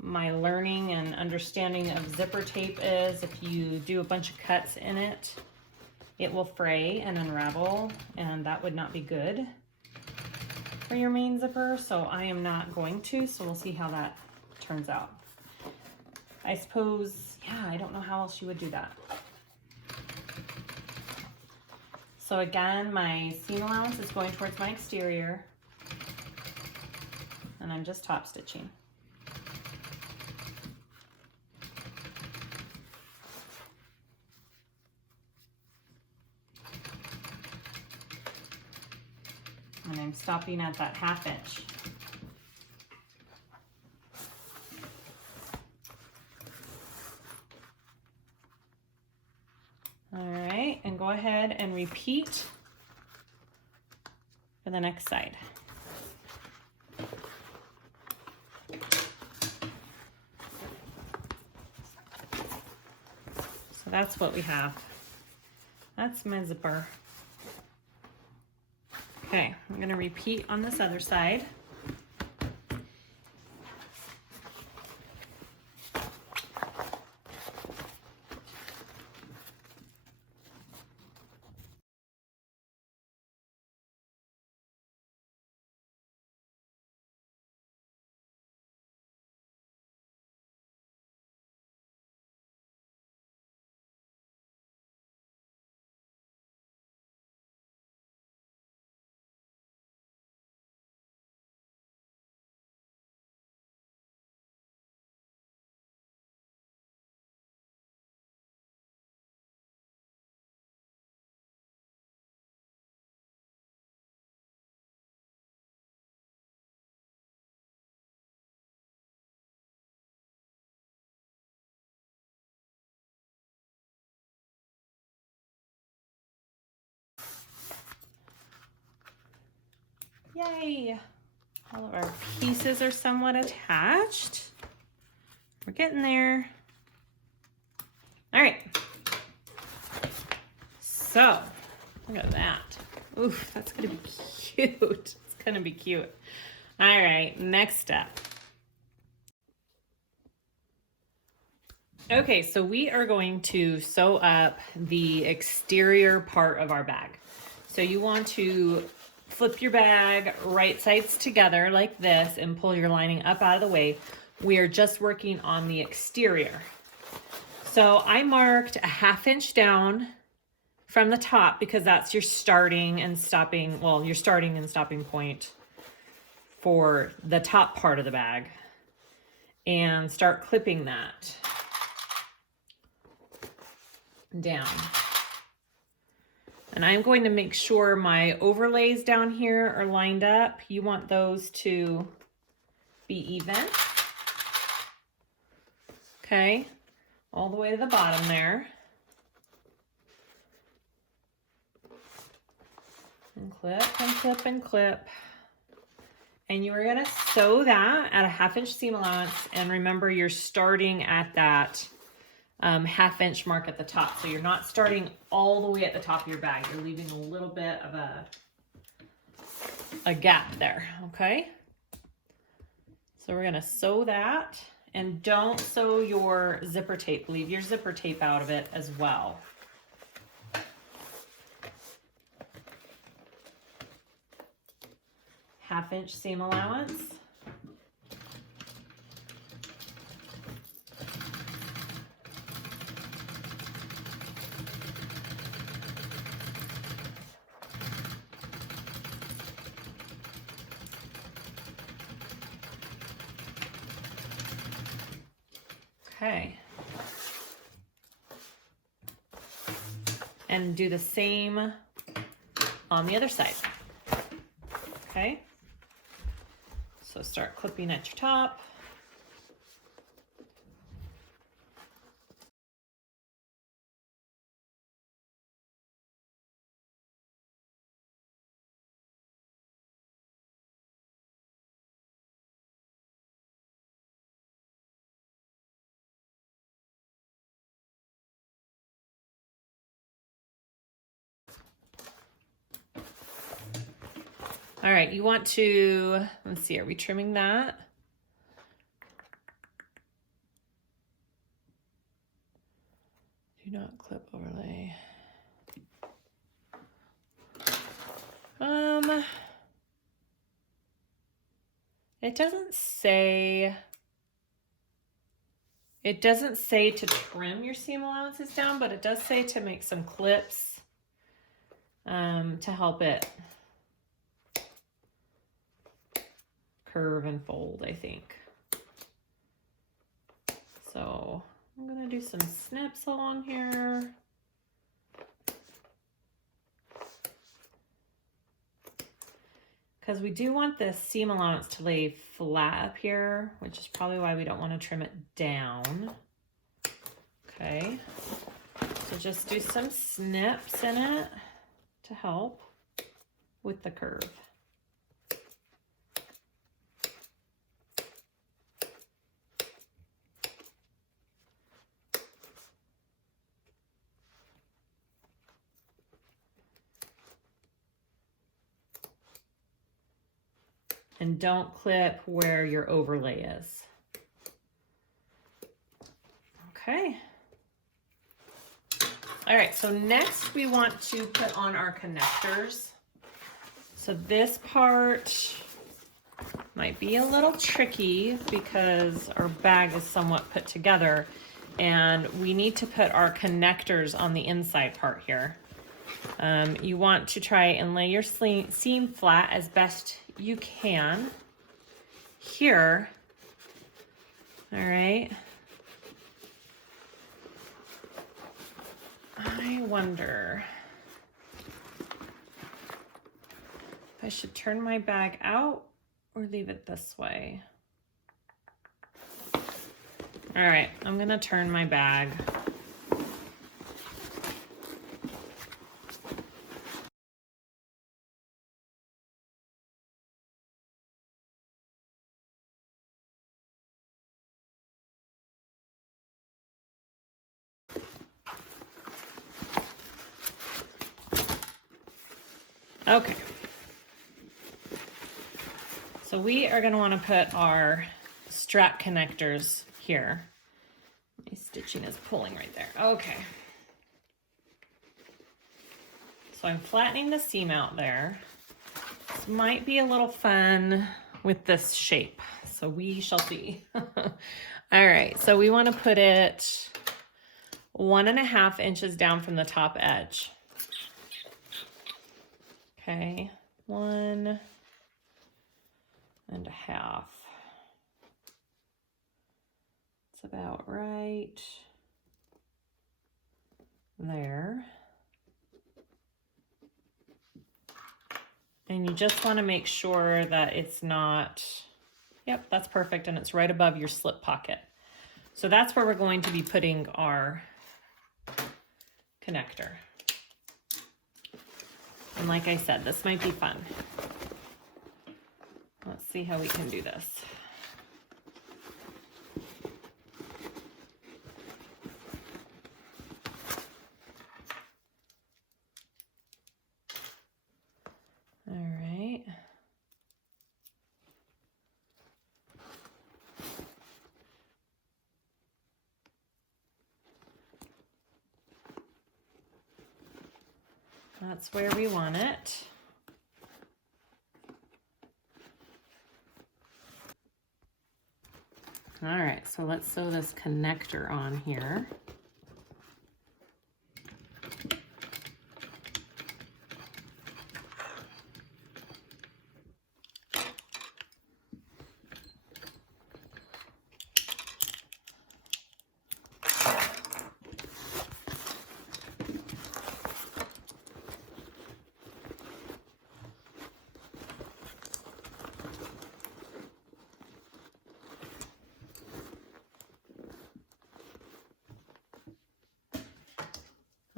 learning and understanding of zipper tape is if you do a bunch of cuts in it, it will fray and unravel, and that would not be good for your main zipper, so I am not going to, so we'll see how that turns out. I suppose, yeah, I don't know how else you would do that. So again, my seam allowance is going towards my exterior, and I'm just top stitching. And I'm stopping at that 1/2 inch. and go ahead and repeat for the next side. So that's what we have. That's my zipper. Okay, I'm gonna repeat on this other side. Yay! All of our pieces are somewhat attached. We're getting there. All right. So, look at that. Oof, that's gonna be cute. It's gonna be cute. All right, next step. Okay, so we are going to sew up the exterior part of our bag. So you want to flip your bag right sides together like this and pull your lining up out of the way. We are just working on the exterior. So I marked a 1/2 inch down from the top because that's your starting and stopping, well, your starting and stopping point for the top part of the bag. And start clipping that down. And I'm going to make sure my overlays down here are lined up. You want those to be even. Okay, all the way to the bottom there. And clip and clip and clip. And you are gonna sew that at a 1/2 inch seam allowance. And remember, you're starting at that 1/2 inch mark at the top. So you're not starting all the way at the top of your bag. You're leaving a little bit of a gap there, okay? So we're gonna sew that, and don't sew your zipper tape. Leave your zipper tape out of it as well. Half inch seam allowance. Okay. And do the same on the other side. Okay. So start clipping at your top. All right, you want to, let's see, are we trimming that? Do not clip overlay. It doesn't say to trim your seam allowances down, but it does say to make some clips to help it curve and fold, I think. So I'm gonna do some snips along here. Because we do want this seam allowance to lay flat up here, which is probably why we don't want to trim it down. Okay, so just do some snips in it to help with the curve. And don't clip where your overlay is. Okay. All right, so next we want to put on our connectors. So this part might be a little tricky because our bag is somewhat put together, and we need to put our connectors on the inside part here. You want to try and lay your seam flat as best you can here. All right. I wonder if I should turn my bag out or leave it this way. All right, I'm gonna turn my bag. Okay. So we are going to want to put our strap connectors here. My stitching is pulling right there. Okay. So I'm flattening the seam out there. This might be a little fun with this shape, so we shall see. All right, so we want to put it 1.5 inches down from the top edge. Okay, 1.5. It's about right there. And you just want to make sure that it's not, yep, that's perfect, and it's right above your slip pocket. So that's where we're going to be putting our connector. And like I said, this might be fun. Let's see how we can do this. All right. That's where we want it. All right, so let's sew this connector on here.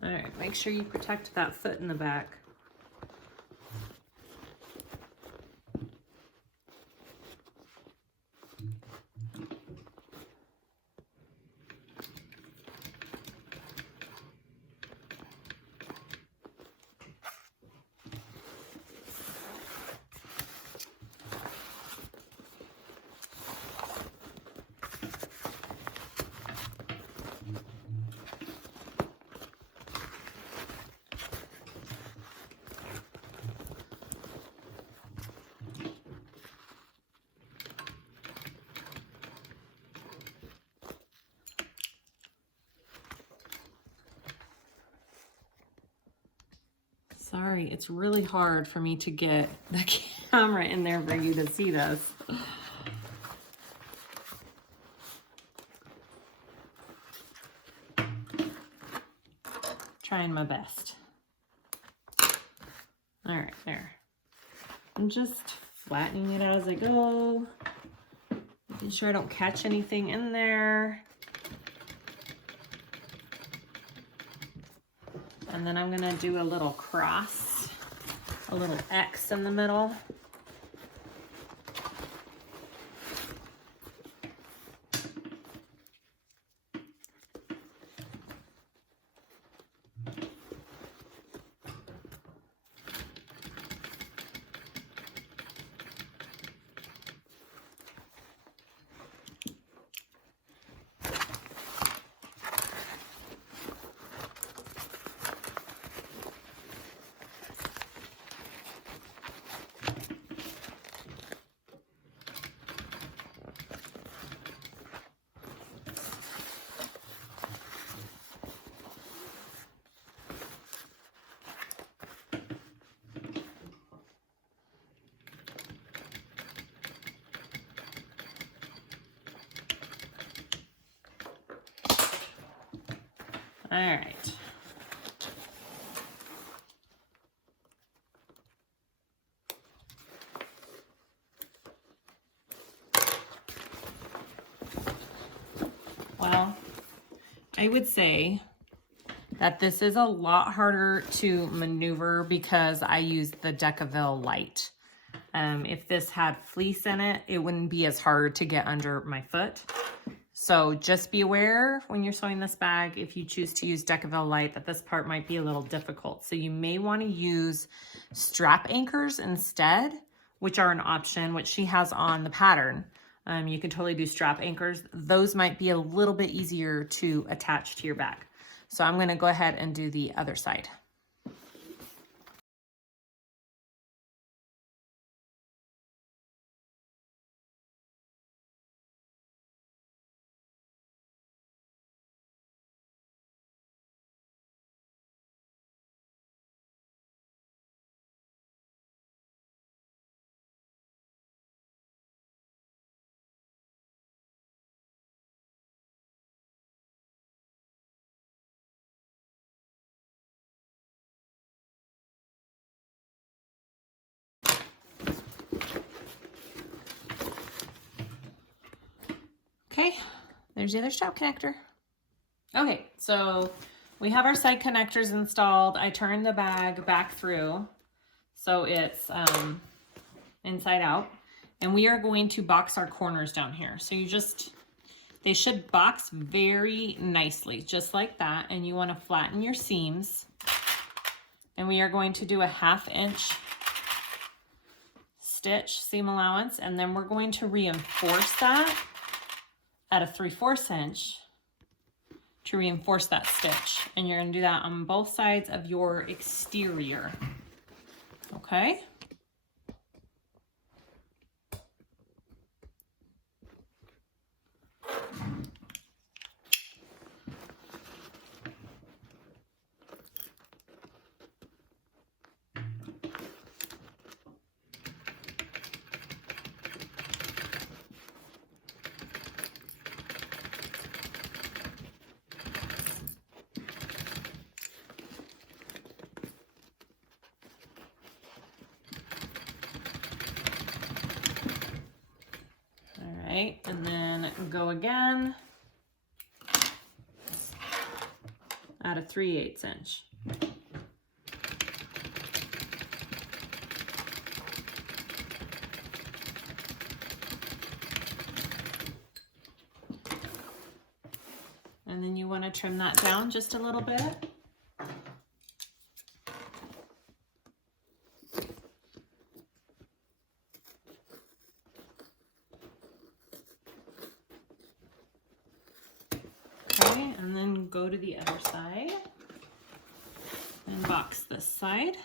All right, make sure you protect that foot in the back. Sorry, it's really hard for me to get the camera in there for you to see this. Trying my best. All right, there. I'm just flattening it as I go, making sure I don't catch anything in there. And then I'm gonna do a little cross, a little X in the middle. All right. Well, I would say that this is a lot harder to maneuver because I use the Decaville light. If this had fleece in it, it wouldn't be as hard to get under my foot. So just be aware when you're sewing this bag, if you choose to use Decaville light, that this part might be a little difficult. So you may want to use strap anchors instead, which are an option, which she has on the pattern. You can totally do strap anchors. Those might be a little bit easier to attach to your bag. So I'm going to go ahead and do the other side. Okay, there's the other strap connector. Okay, so we have our side connectors installed. I turned the bag back through so it's inside out. And we are going to box our corners down here. So they should box very nicely, just like that. And you want to flatten your seams. And we are going to do a 1/2 inch stitch seam allowance. And then we're going to reinforce that at a 3/4 inch to reinforce that stitch. And you're going to do that on both sides of your exterior. Okay. And then go again at a 3/8 inch. And then you want to trim that down just a little bit. And then go to the other side and box this side.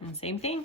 And same thing.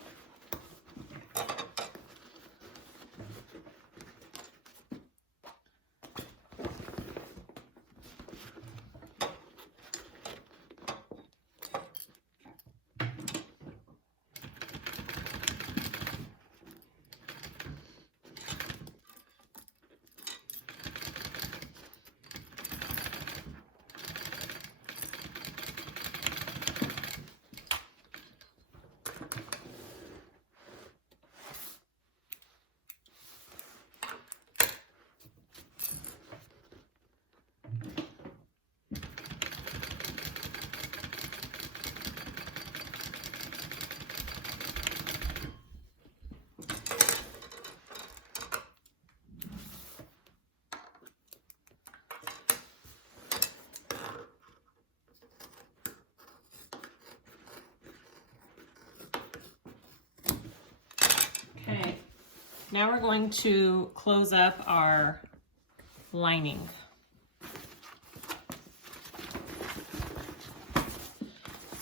Now we're going to close up our lining.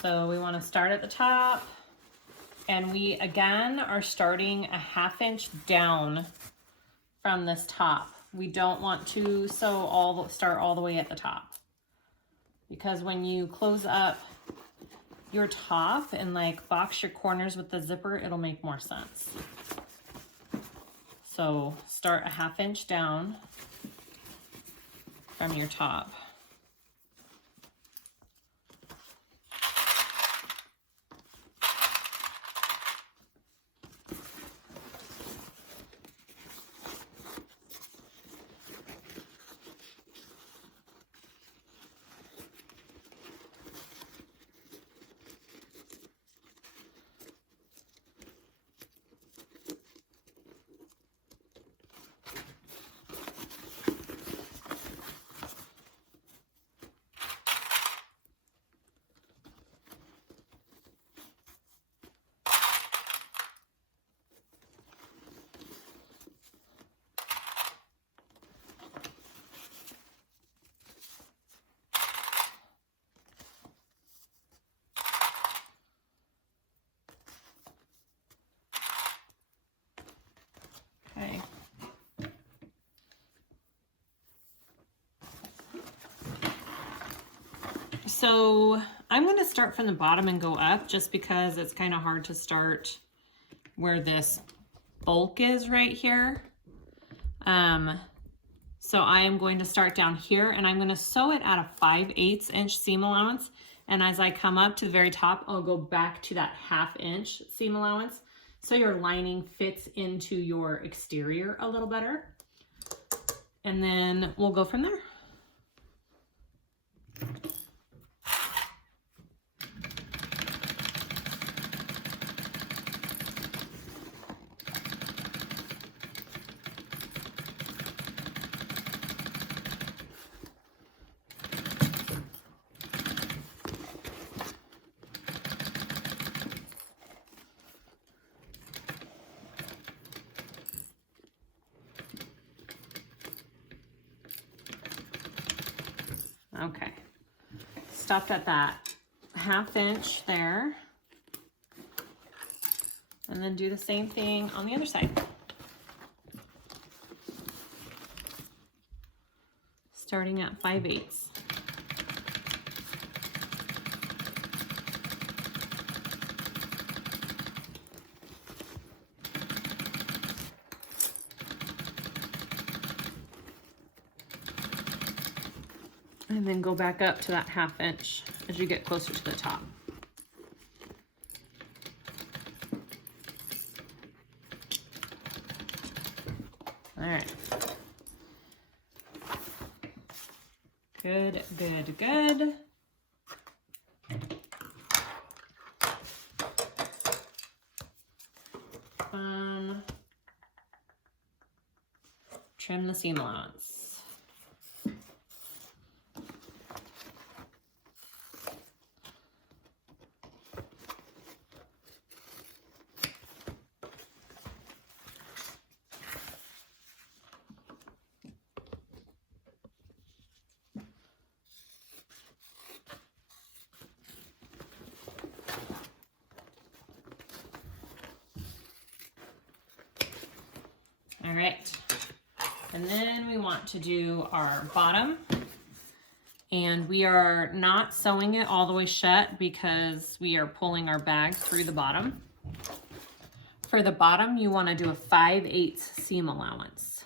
So we want to start at the top, and we again are starting a 1/2 inch down from this top. We don't want to start all the way at the top, because when you close up your top and like box your corners with the zipper, it'll make more sense. So start a 1/2 inch down from your top. Okay. So I'm going to start from the bottom and go up, just because it's kind of hard to start where this bulk is right here. So I am going to start down here, and I'm going to sew it at a 5/8 inch seam allowance. And as I come up to the very top, I'll go back to that 1/2 inch seam allowance, so your lining fits into your exterior a little better. And then we'll go from there. Okay, stopped at that 1/2 inch there, and then do the same thing on the other side. Starting at 5/8. And then go back up to that 1/2 inch as you get closer to the top. All right. Good, good, good. Trim the seam allowance. All right, and then we want to do our bottom, and we are not sewing it all the way shut because we are pulling our bag through the bottom. For the bottom, you want to do a 5/8 seam allowance,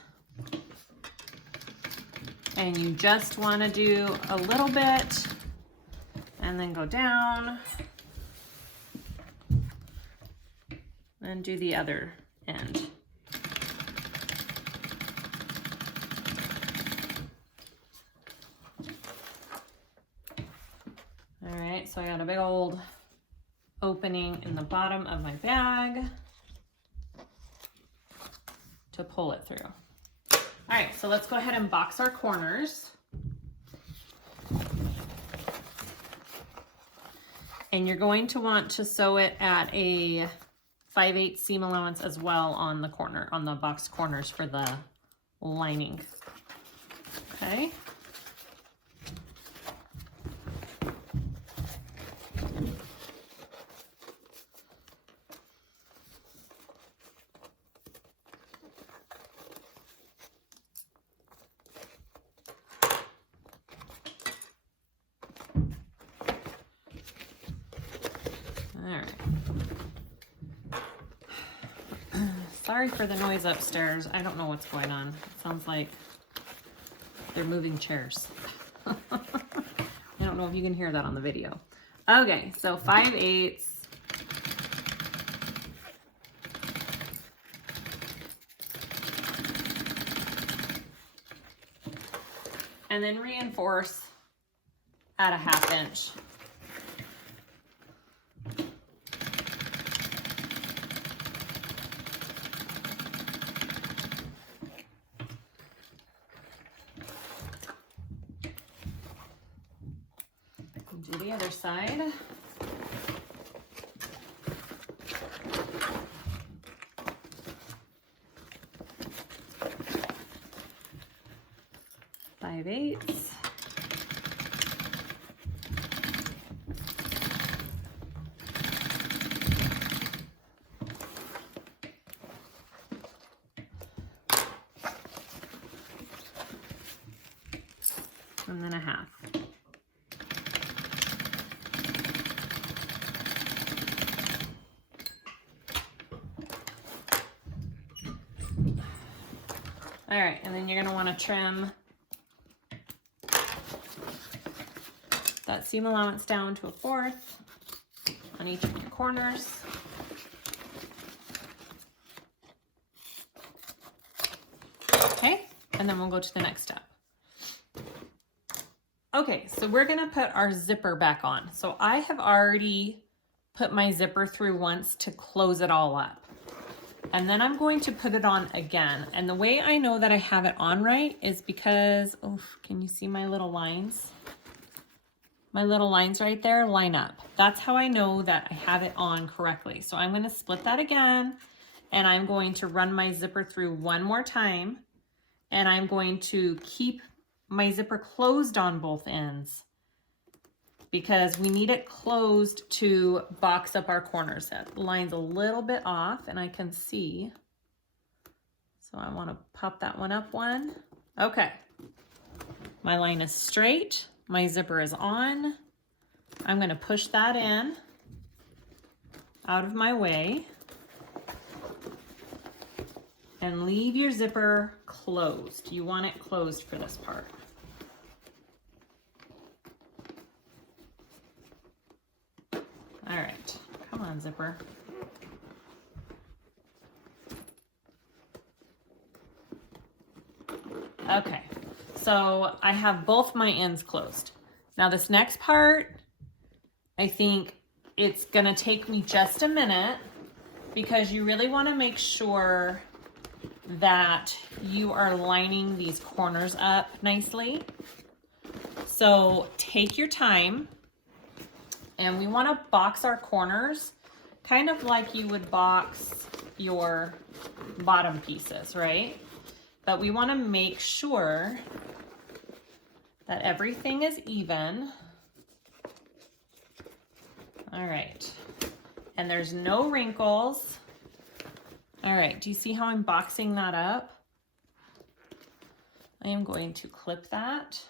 and you just want to do a little bit and then go down and do the other end. So I got a big old opening in the bottom of my bag to pull it through. All right, so let's go ahead and box our corners. And you're going to want to sew it at a 5/8 seam allowance as well on the corner, on the box corners for the lining. Okay. All right. Sorry for the noise upstairs. I don't know what's going on. It sounds like they're moving chairs. I don't know if you can hear that on the video. Okay, so 5/8. And then reinforce at a 1/2 inch. Do the other side. Five eighths. And then a 1/2. All right, and then you're gonna wanna trim that seam allowance down to a 1/4 on each of your corners. Okay, and then we'll go to the next step. Okay, so we're gonna put our zipper back on. So I have already put my zipper through once to close it all up. And then I'm going to put it on again. And the way I know that I have it on right is because, oh, can you see my little lines? My little lines right there line up. That's how I know that I have it on correctly. So I'm gonna split that again, and I'm going to run my zipper through one more time, and I'm going to keep my zipper closed on both ends because we need it closed to box up our corners. That line's a little bit off and I can see. So I want to pop that one up one. Okay. My line is straight. My zipper is on. I'm going to push that in out of my way and leave your zipper closed. You want it closed for this part. All right, come on, zipper. Okay, so I have both my ends closed. Now this next part, I think it's gonna take me just a minute because you really wanna make sure that you are lining these corners up nicely. So take your time. And we want to box our corners kind of like you would box your bottom pieces, right? But we want to make sure that everything is even. All right. And there's no wrinkles. All right. Do you see how I'm boxing that up? I am going to clip that.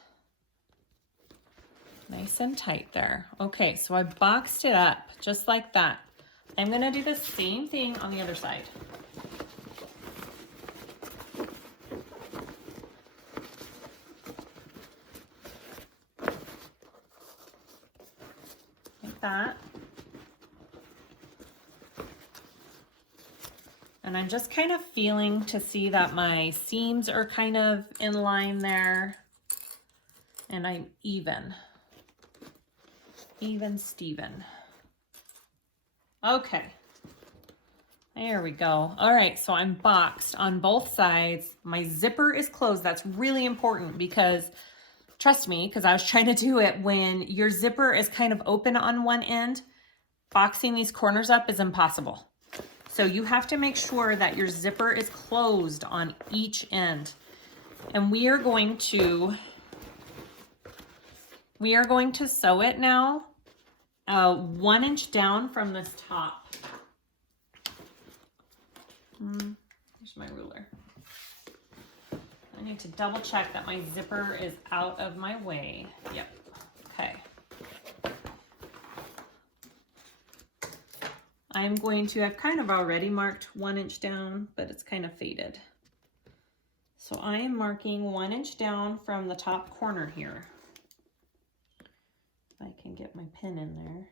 Nice and tight there. Okay, so I boxed it up just like that. I'm gonna do the same thing on the other side. Like that. And I'm just kind of feeling to see that my seams are kind of in line there and I'm even Steven. Okay, there we go. All right, so I'm boxed on both sides. My zipper is closed. That's really important because, trust me, because I was trying to do it when your zipper is kind of open on one end, boxing these corners up is impossible. So you have to make sure that your zipper is closed on each end. And we are going to sew it now 1 inch down from this top. Here's my ruler. I need to double check that my zipper is out of my way. Yep. Okay. I'm going to, I've kind of already marked 1 inch down, but it's kind of faded. So I am marking 1 inch down from the top corner here. If I can get my pin in there.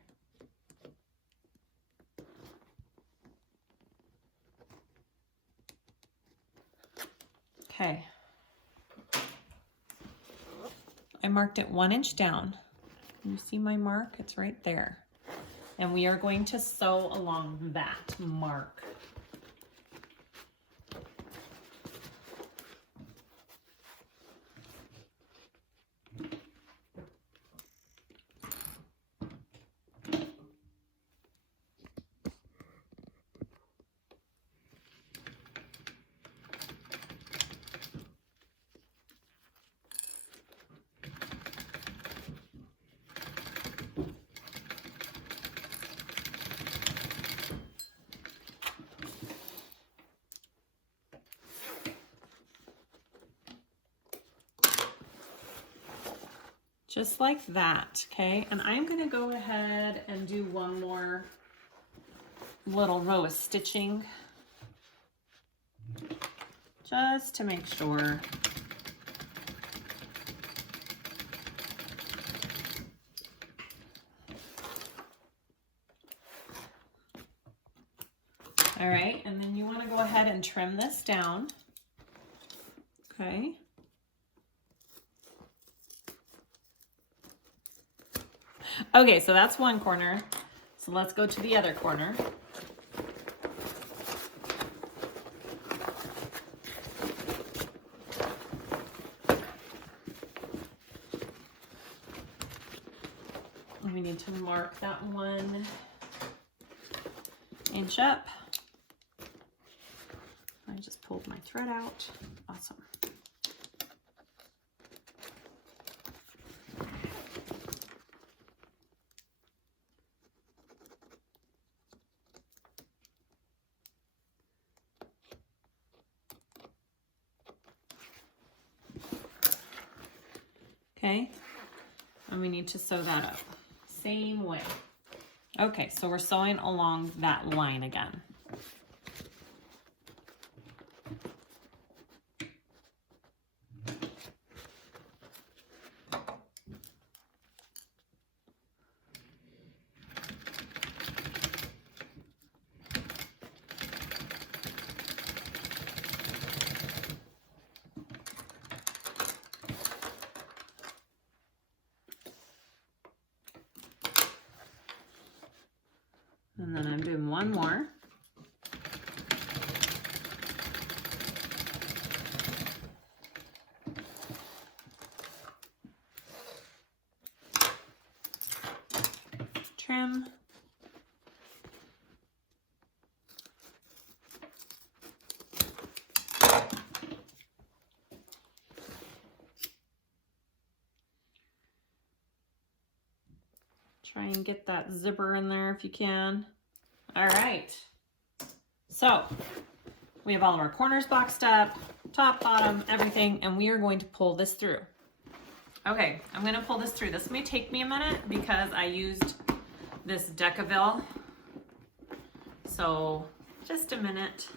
Okay. I marked it 1 inch down. Can you see my mark? It's right there. And we are going to sew along that mark. Just like that, okay? And I'm gonna go ahead and do one more little row of stitching just to make sure. All right, and then you wanna go ahead and trim this down, okay? Okay, so that's one corner. So let's go to the other corner. We need to mark that 1 inch up. I just pulled my thread out. Awesome. Okay, and we need to sew that up. Same way. Okay, so we're sewing along that line again. And then I'm doing one more. Trim. Try and get that zipper in there if you can. All right, so we have all of our corners boxed up, top, bottom, everything, and we are going to pull this through. Okay, I'm gonna pull this through. This may take me a minute because I used this Decaville, so just a minute.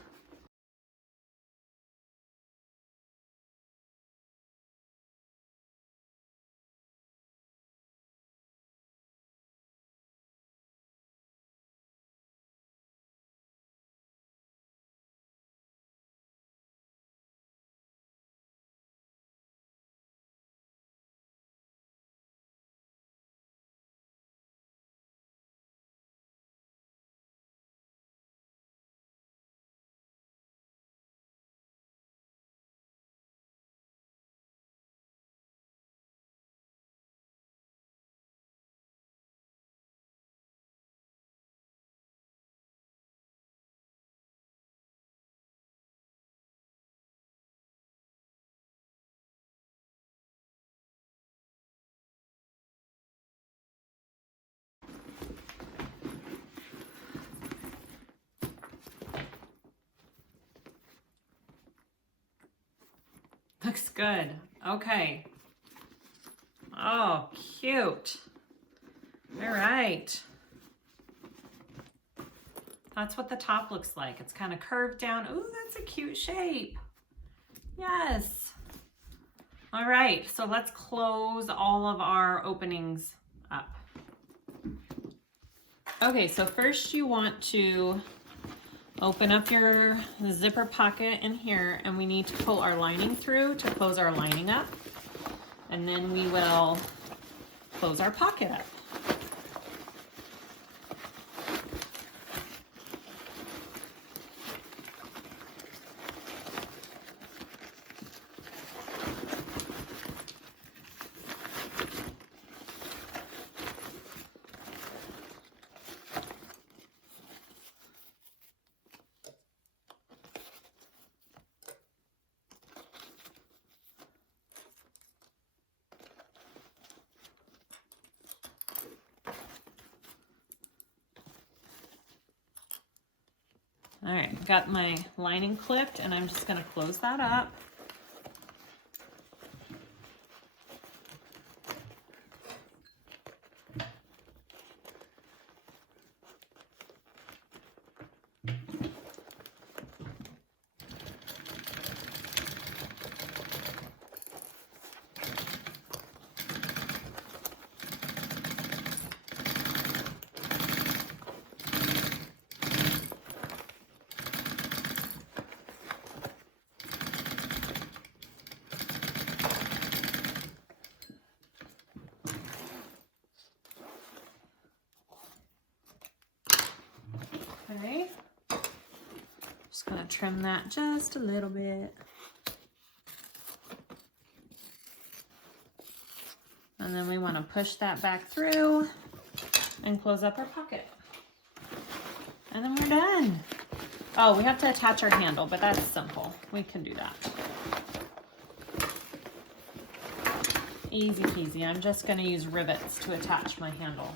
Looks good. Okay. Oh, cute. All right. That's what the top looks like. It's kind of curved down. Ooh, that's a cute shape. Yes. All right, so let's close all of our openings up. Okay, so first you want to open up your zipper pocket in here, and we need to pull our lining through to close our lining up. And then we will close our pocket up. All right, got my lining clipped, and I'm just gonna close that up. Okay, just gonna trim that just a little bit. And then we want to push that back through and close up our pocket. And then we're done. Oh, we have to attach our handle, but that's simple. We can do that. Easy peasy. I'm just gonna use rivets to attach my handle.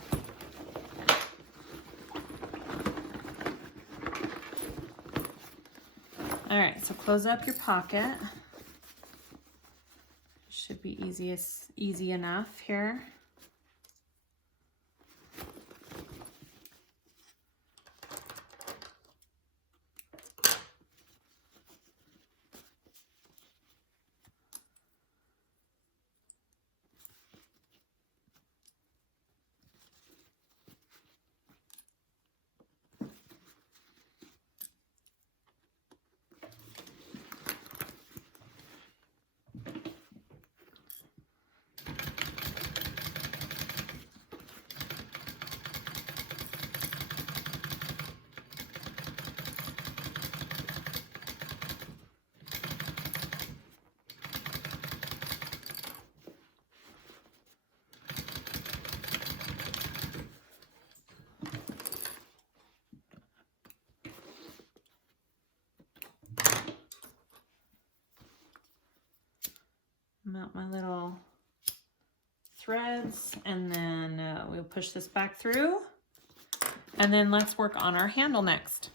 All right, so close up your pocket. Should be easy enough here. Mount my little threads, and then we'll push this back through, and then let's work on our handle next.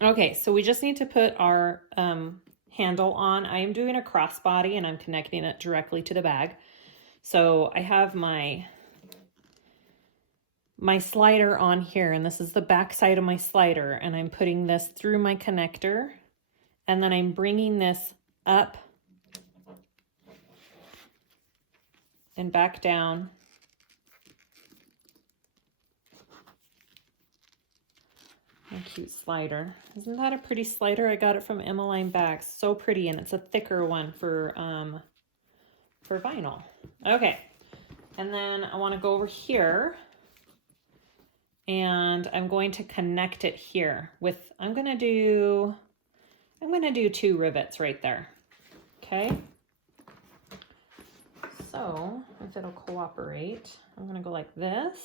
Okay, so we just need to put our handle on. I am doing a crossbody, and I'm connecting it directly to the bag. So I have my slider on here, and this is the back side of my slider, and I'm putting this through my connector, and then I'm bringing this up and back down. A cute slider. Isn't that a pretty slider? I got it from Emmeline Bags. So pretty, and it's a thicker one for vinyl. Okay, and then I want to go over here, and I'm going to connect it here with. I'm gonna do 2 rivets right there. Okay. So if it'll cooperate, I'm gonna go like this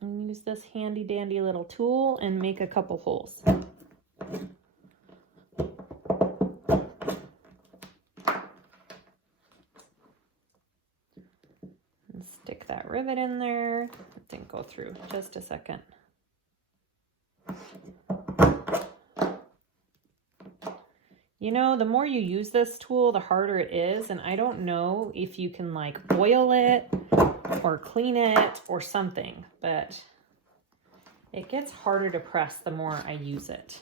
and use this handy dandy little tool and make a couple holes. And stick that rivet in there. It didn't go through, just a second. You know, the more you use this tool, the harder it is. And I don't know if you can like oil it or clean it or something, but it gets harder to press the more I use it.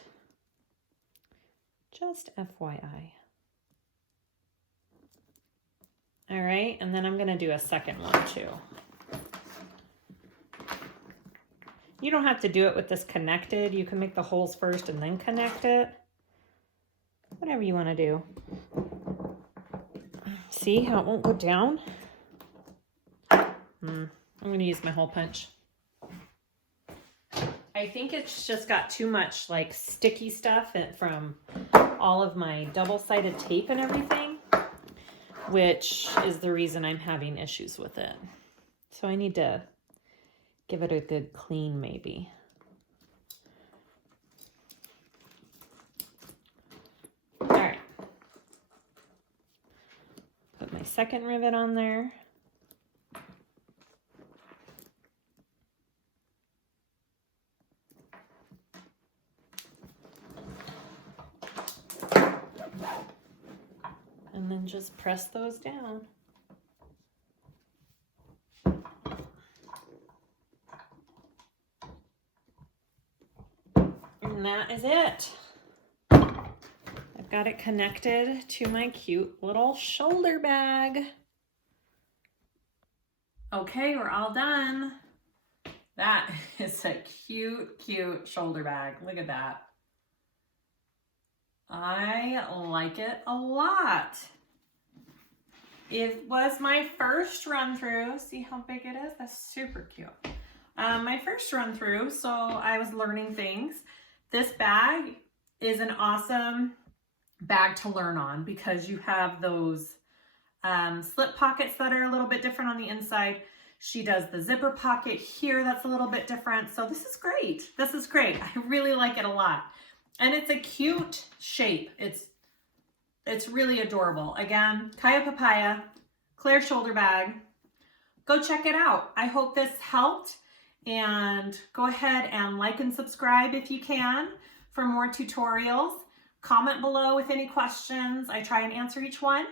Just FYI. All right, and then I'm gonna do a second one too. You don't have to do it with this connected. You can make the holes first and then connect it. Whatever you want to do. See how it won't go down? I'm going to use my hole punch. I think it's just got too much like sticky stuff from all of my double-sided tape and everything, which is the reason I'm having issues with it. So I need to give it a good clean maybe. All right. Put my second rivet on there. And then just press those down. And that is it. I've got it connected to my cute little shoulder bag. Okay, we're all done. That is a cute, cute shoulder bag. Look at that. I like it a lot. It was my first run through. See how big it is? That's super cute. My first run through, so I was learning things. This bag is an awesome bag to learn on because you have those slip pockets that are a little bit different on the inside. She does the zipper pocket here that's a little bit different. So this is great. This is great. I really like it a lot. And it's a cute shape. It's really adorable. Again, Kassiah Papaya, clear shoulder bag. Go check it out. I hope this helped. And go ahead and like and subscribe if you can for more tutorials. Comment below with any questions. I try and answer each one.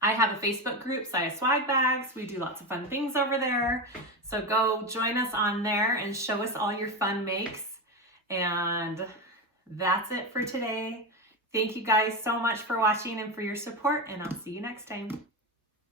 I have a Facebook group, SiahSwagBags. We do lots of fun things over there. So go join us on there and show us all your fun makes. And that's it for today. Thank you guys so much for watching and for your support, and I'll see you next time.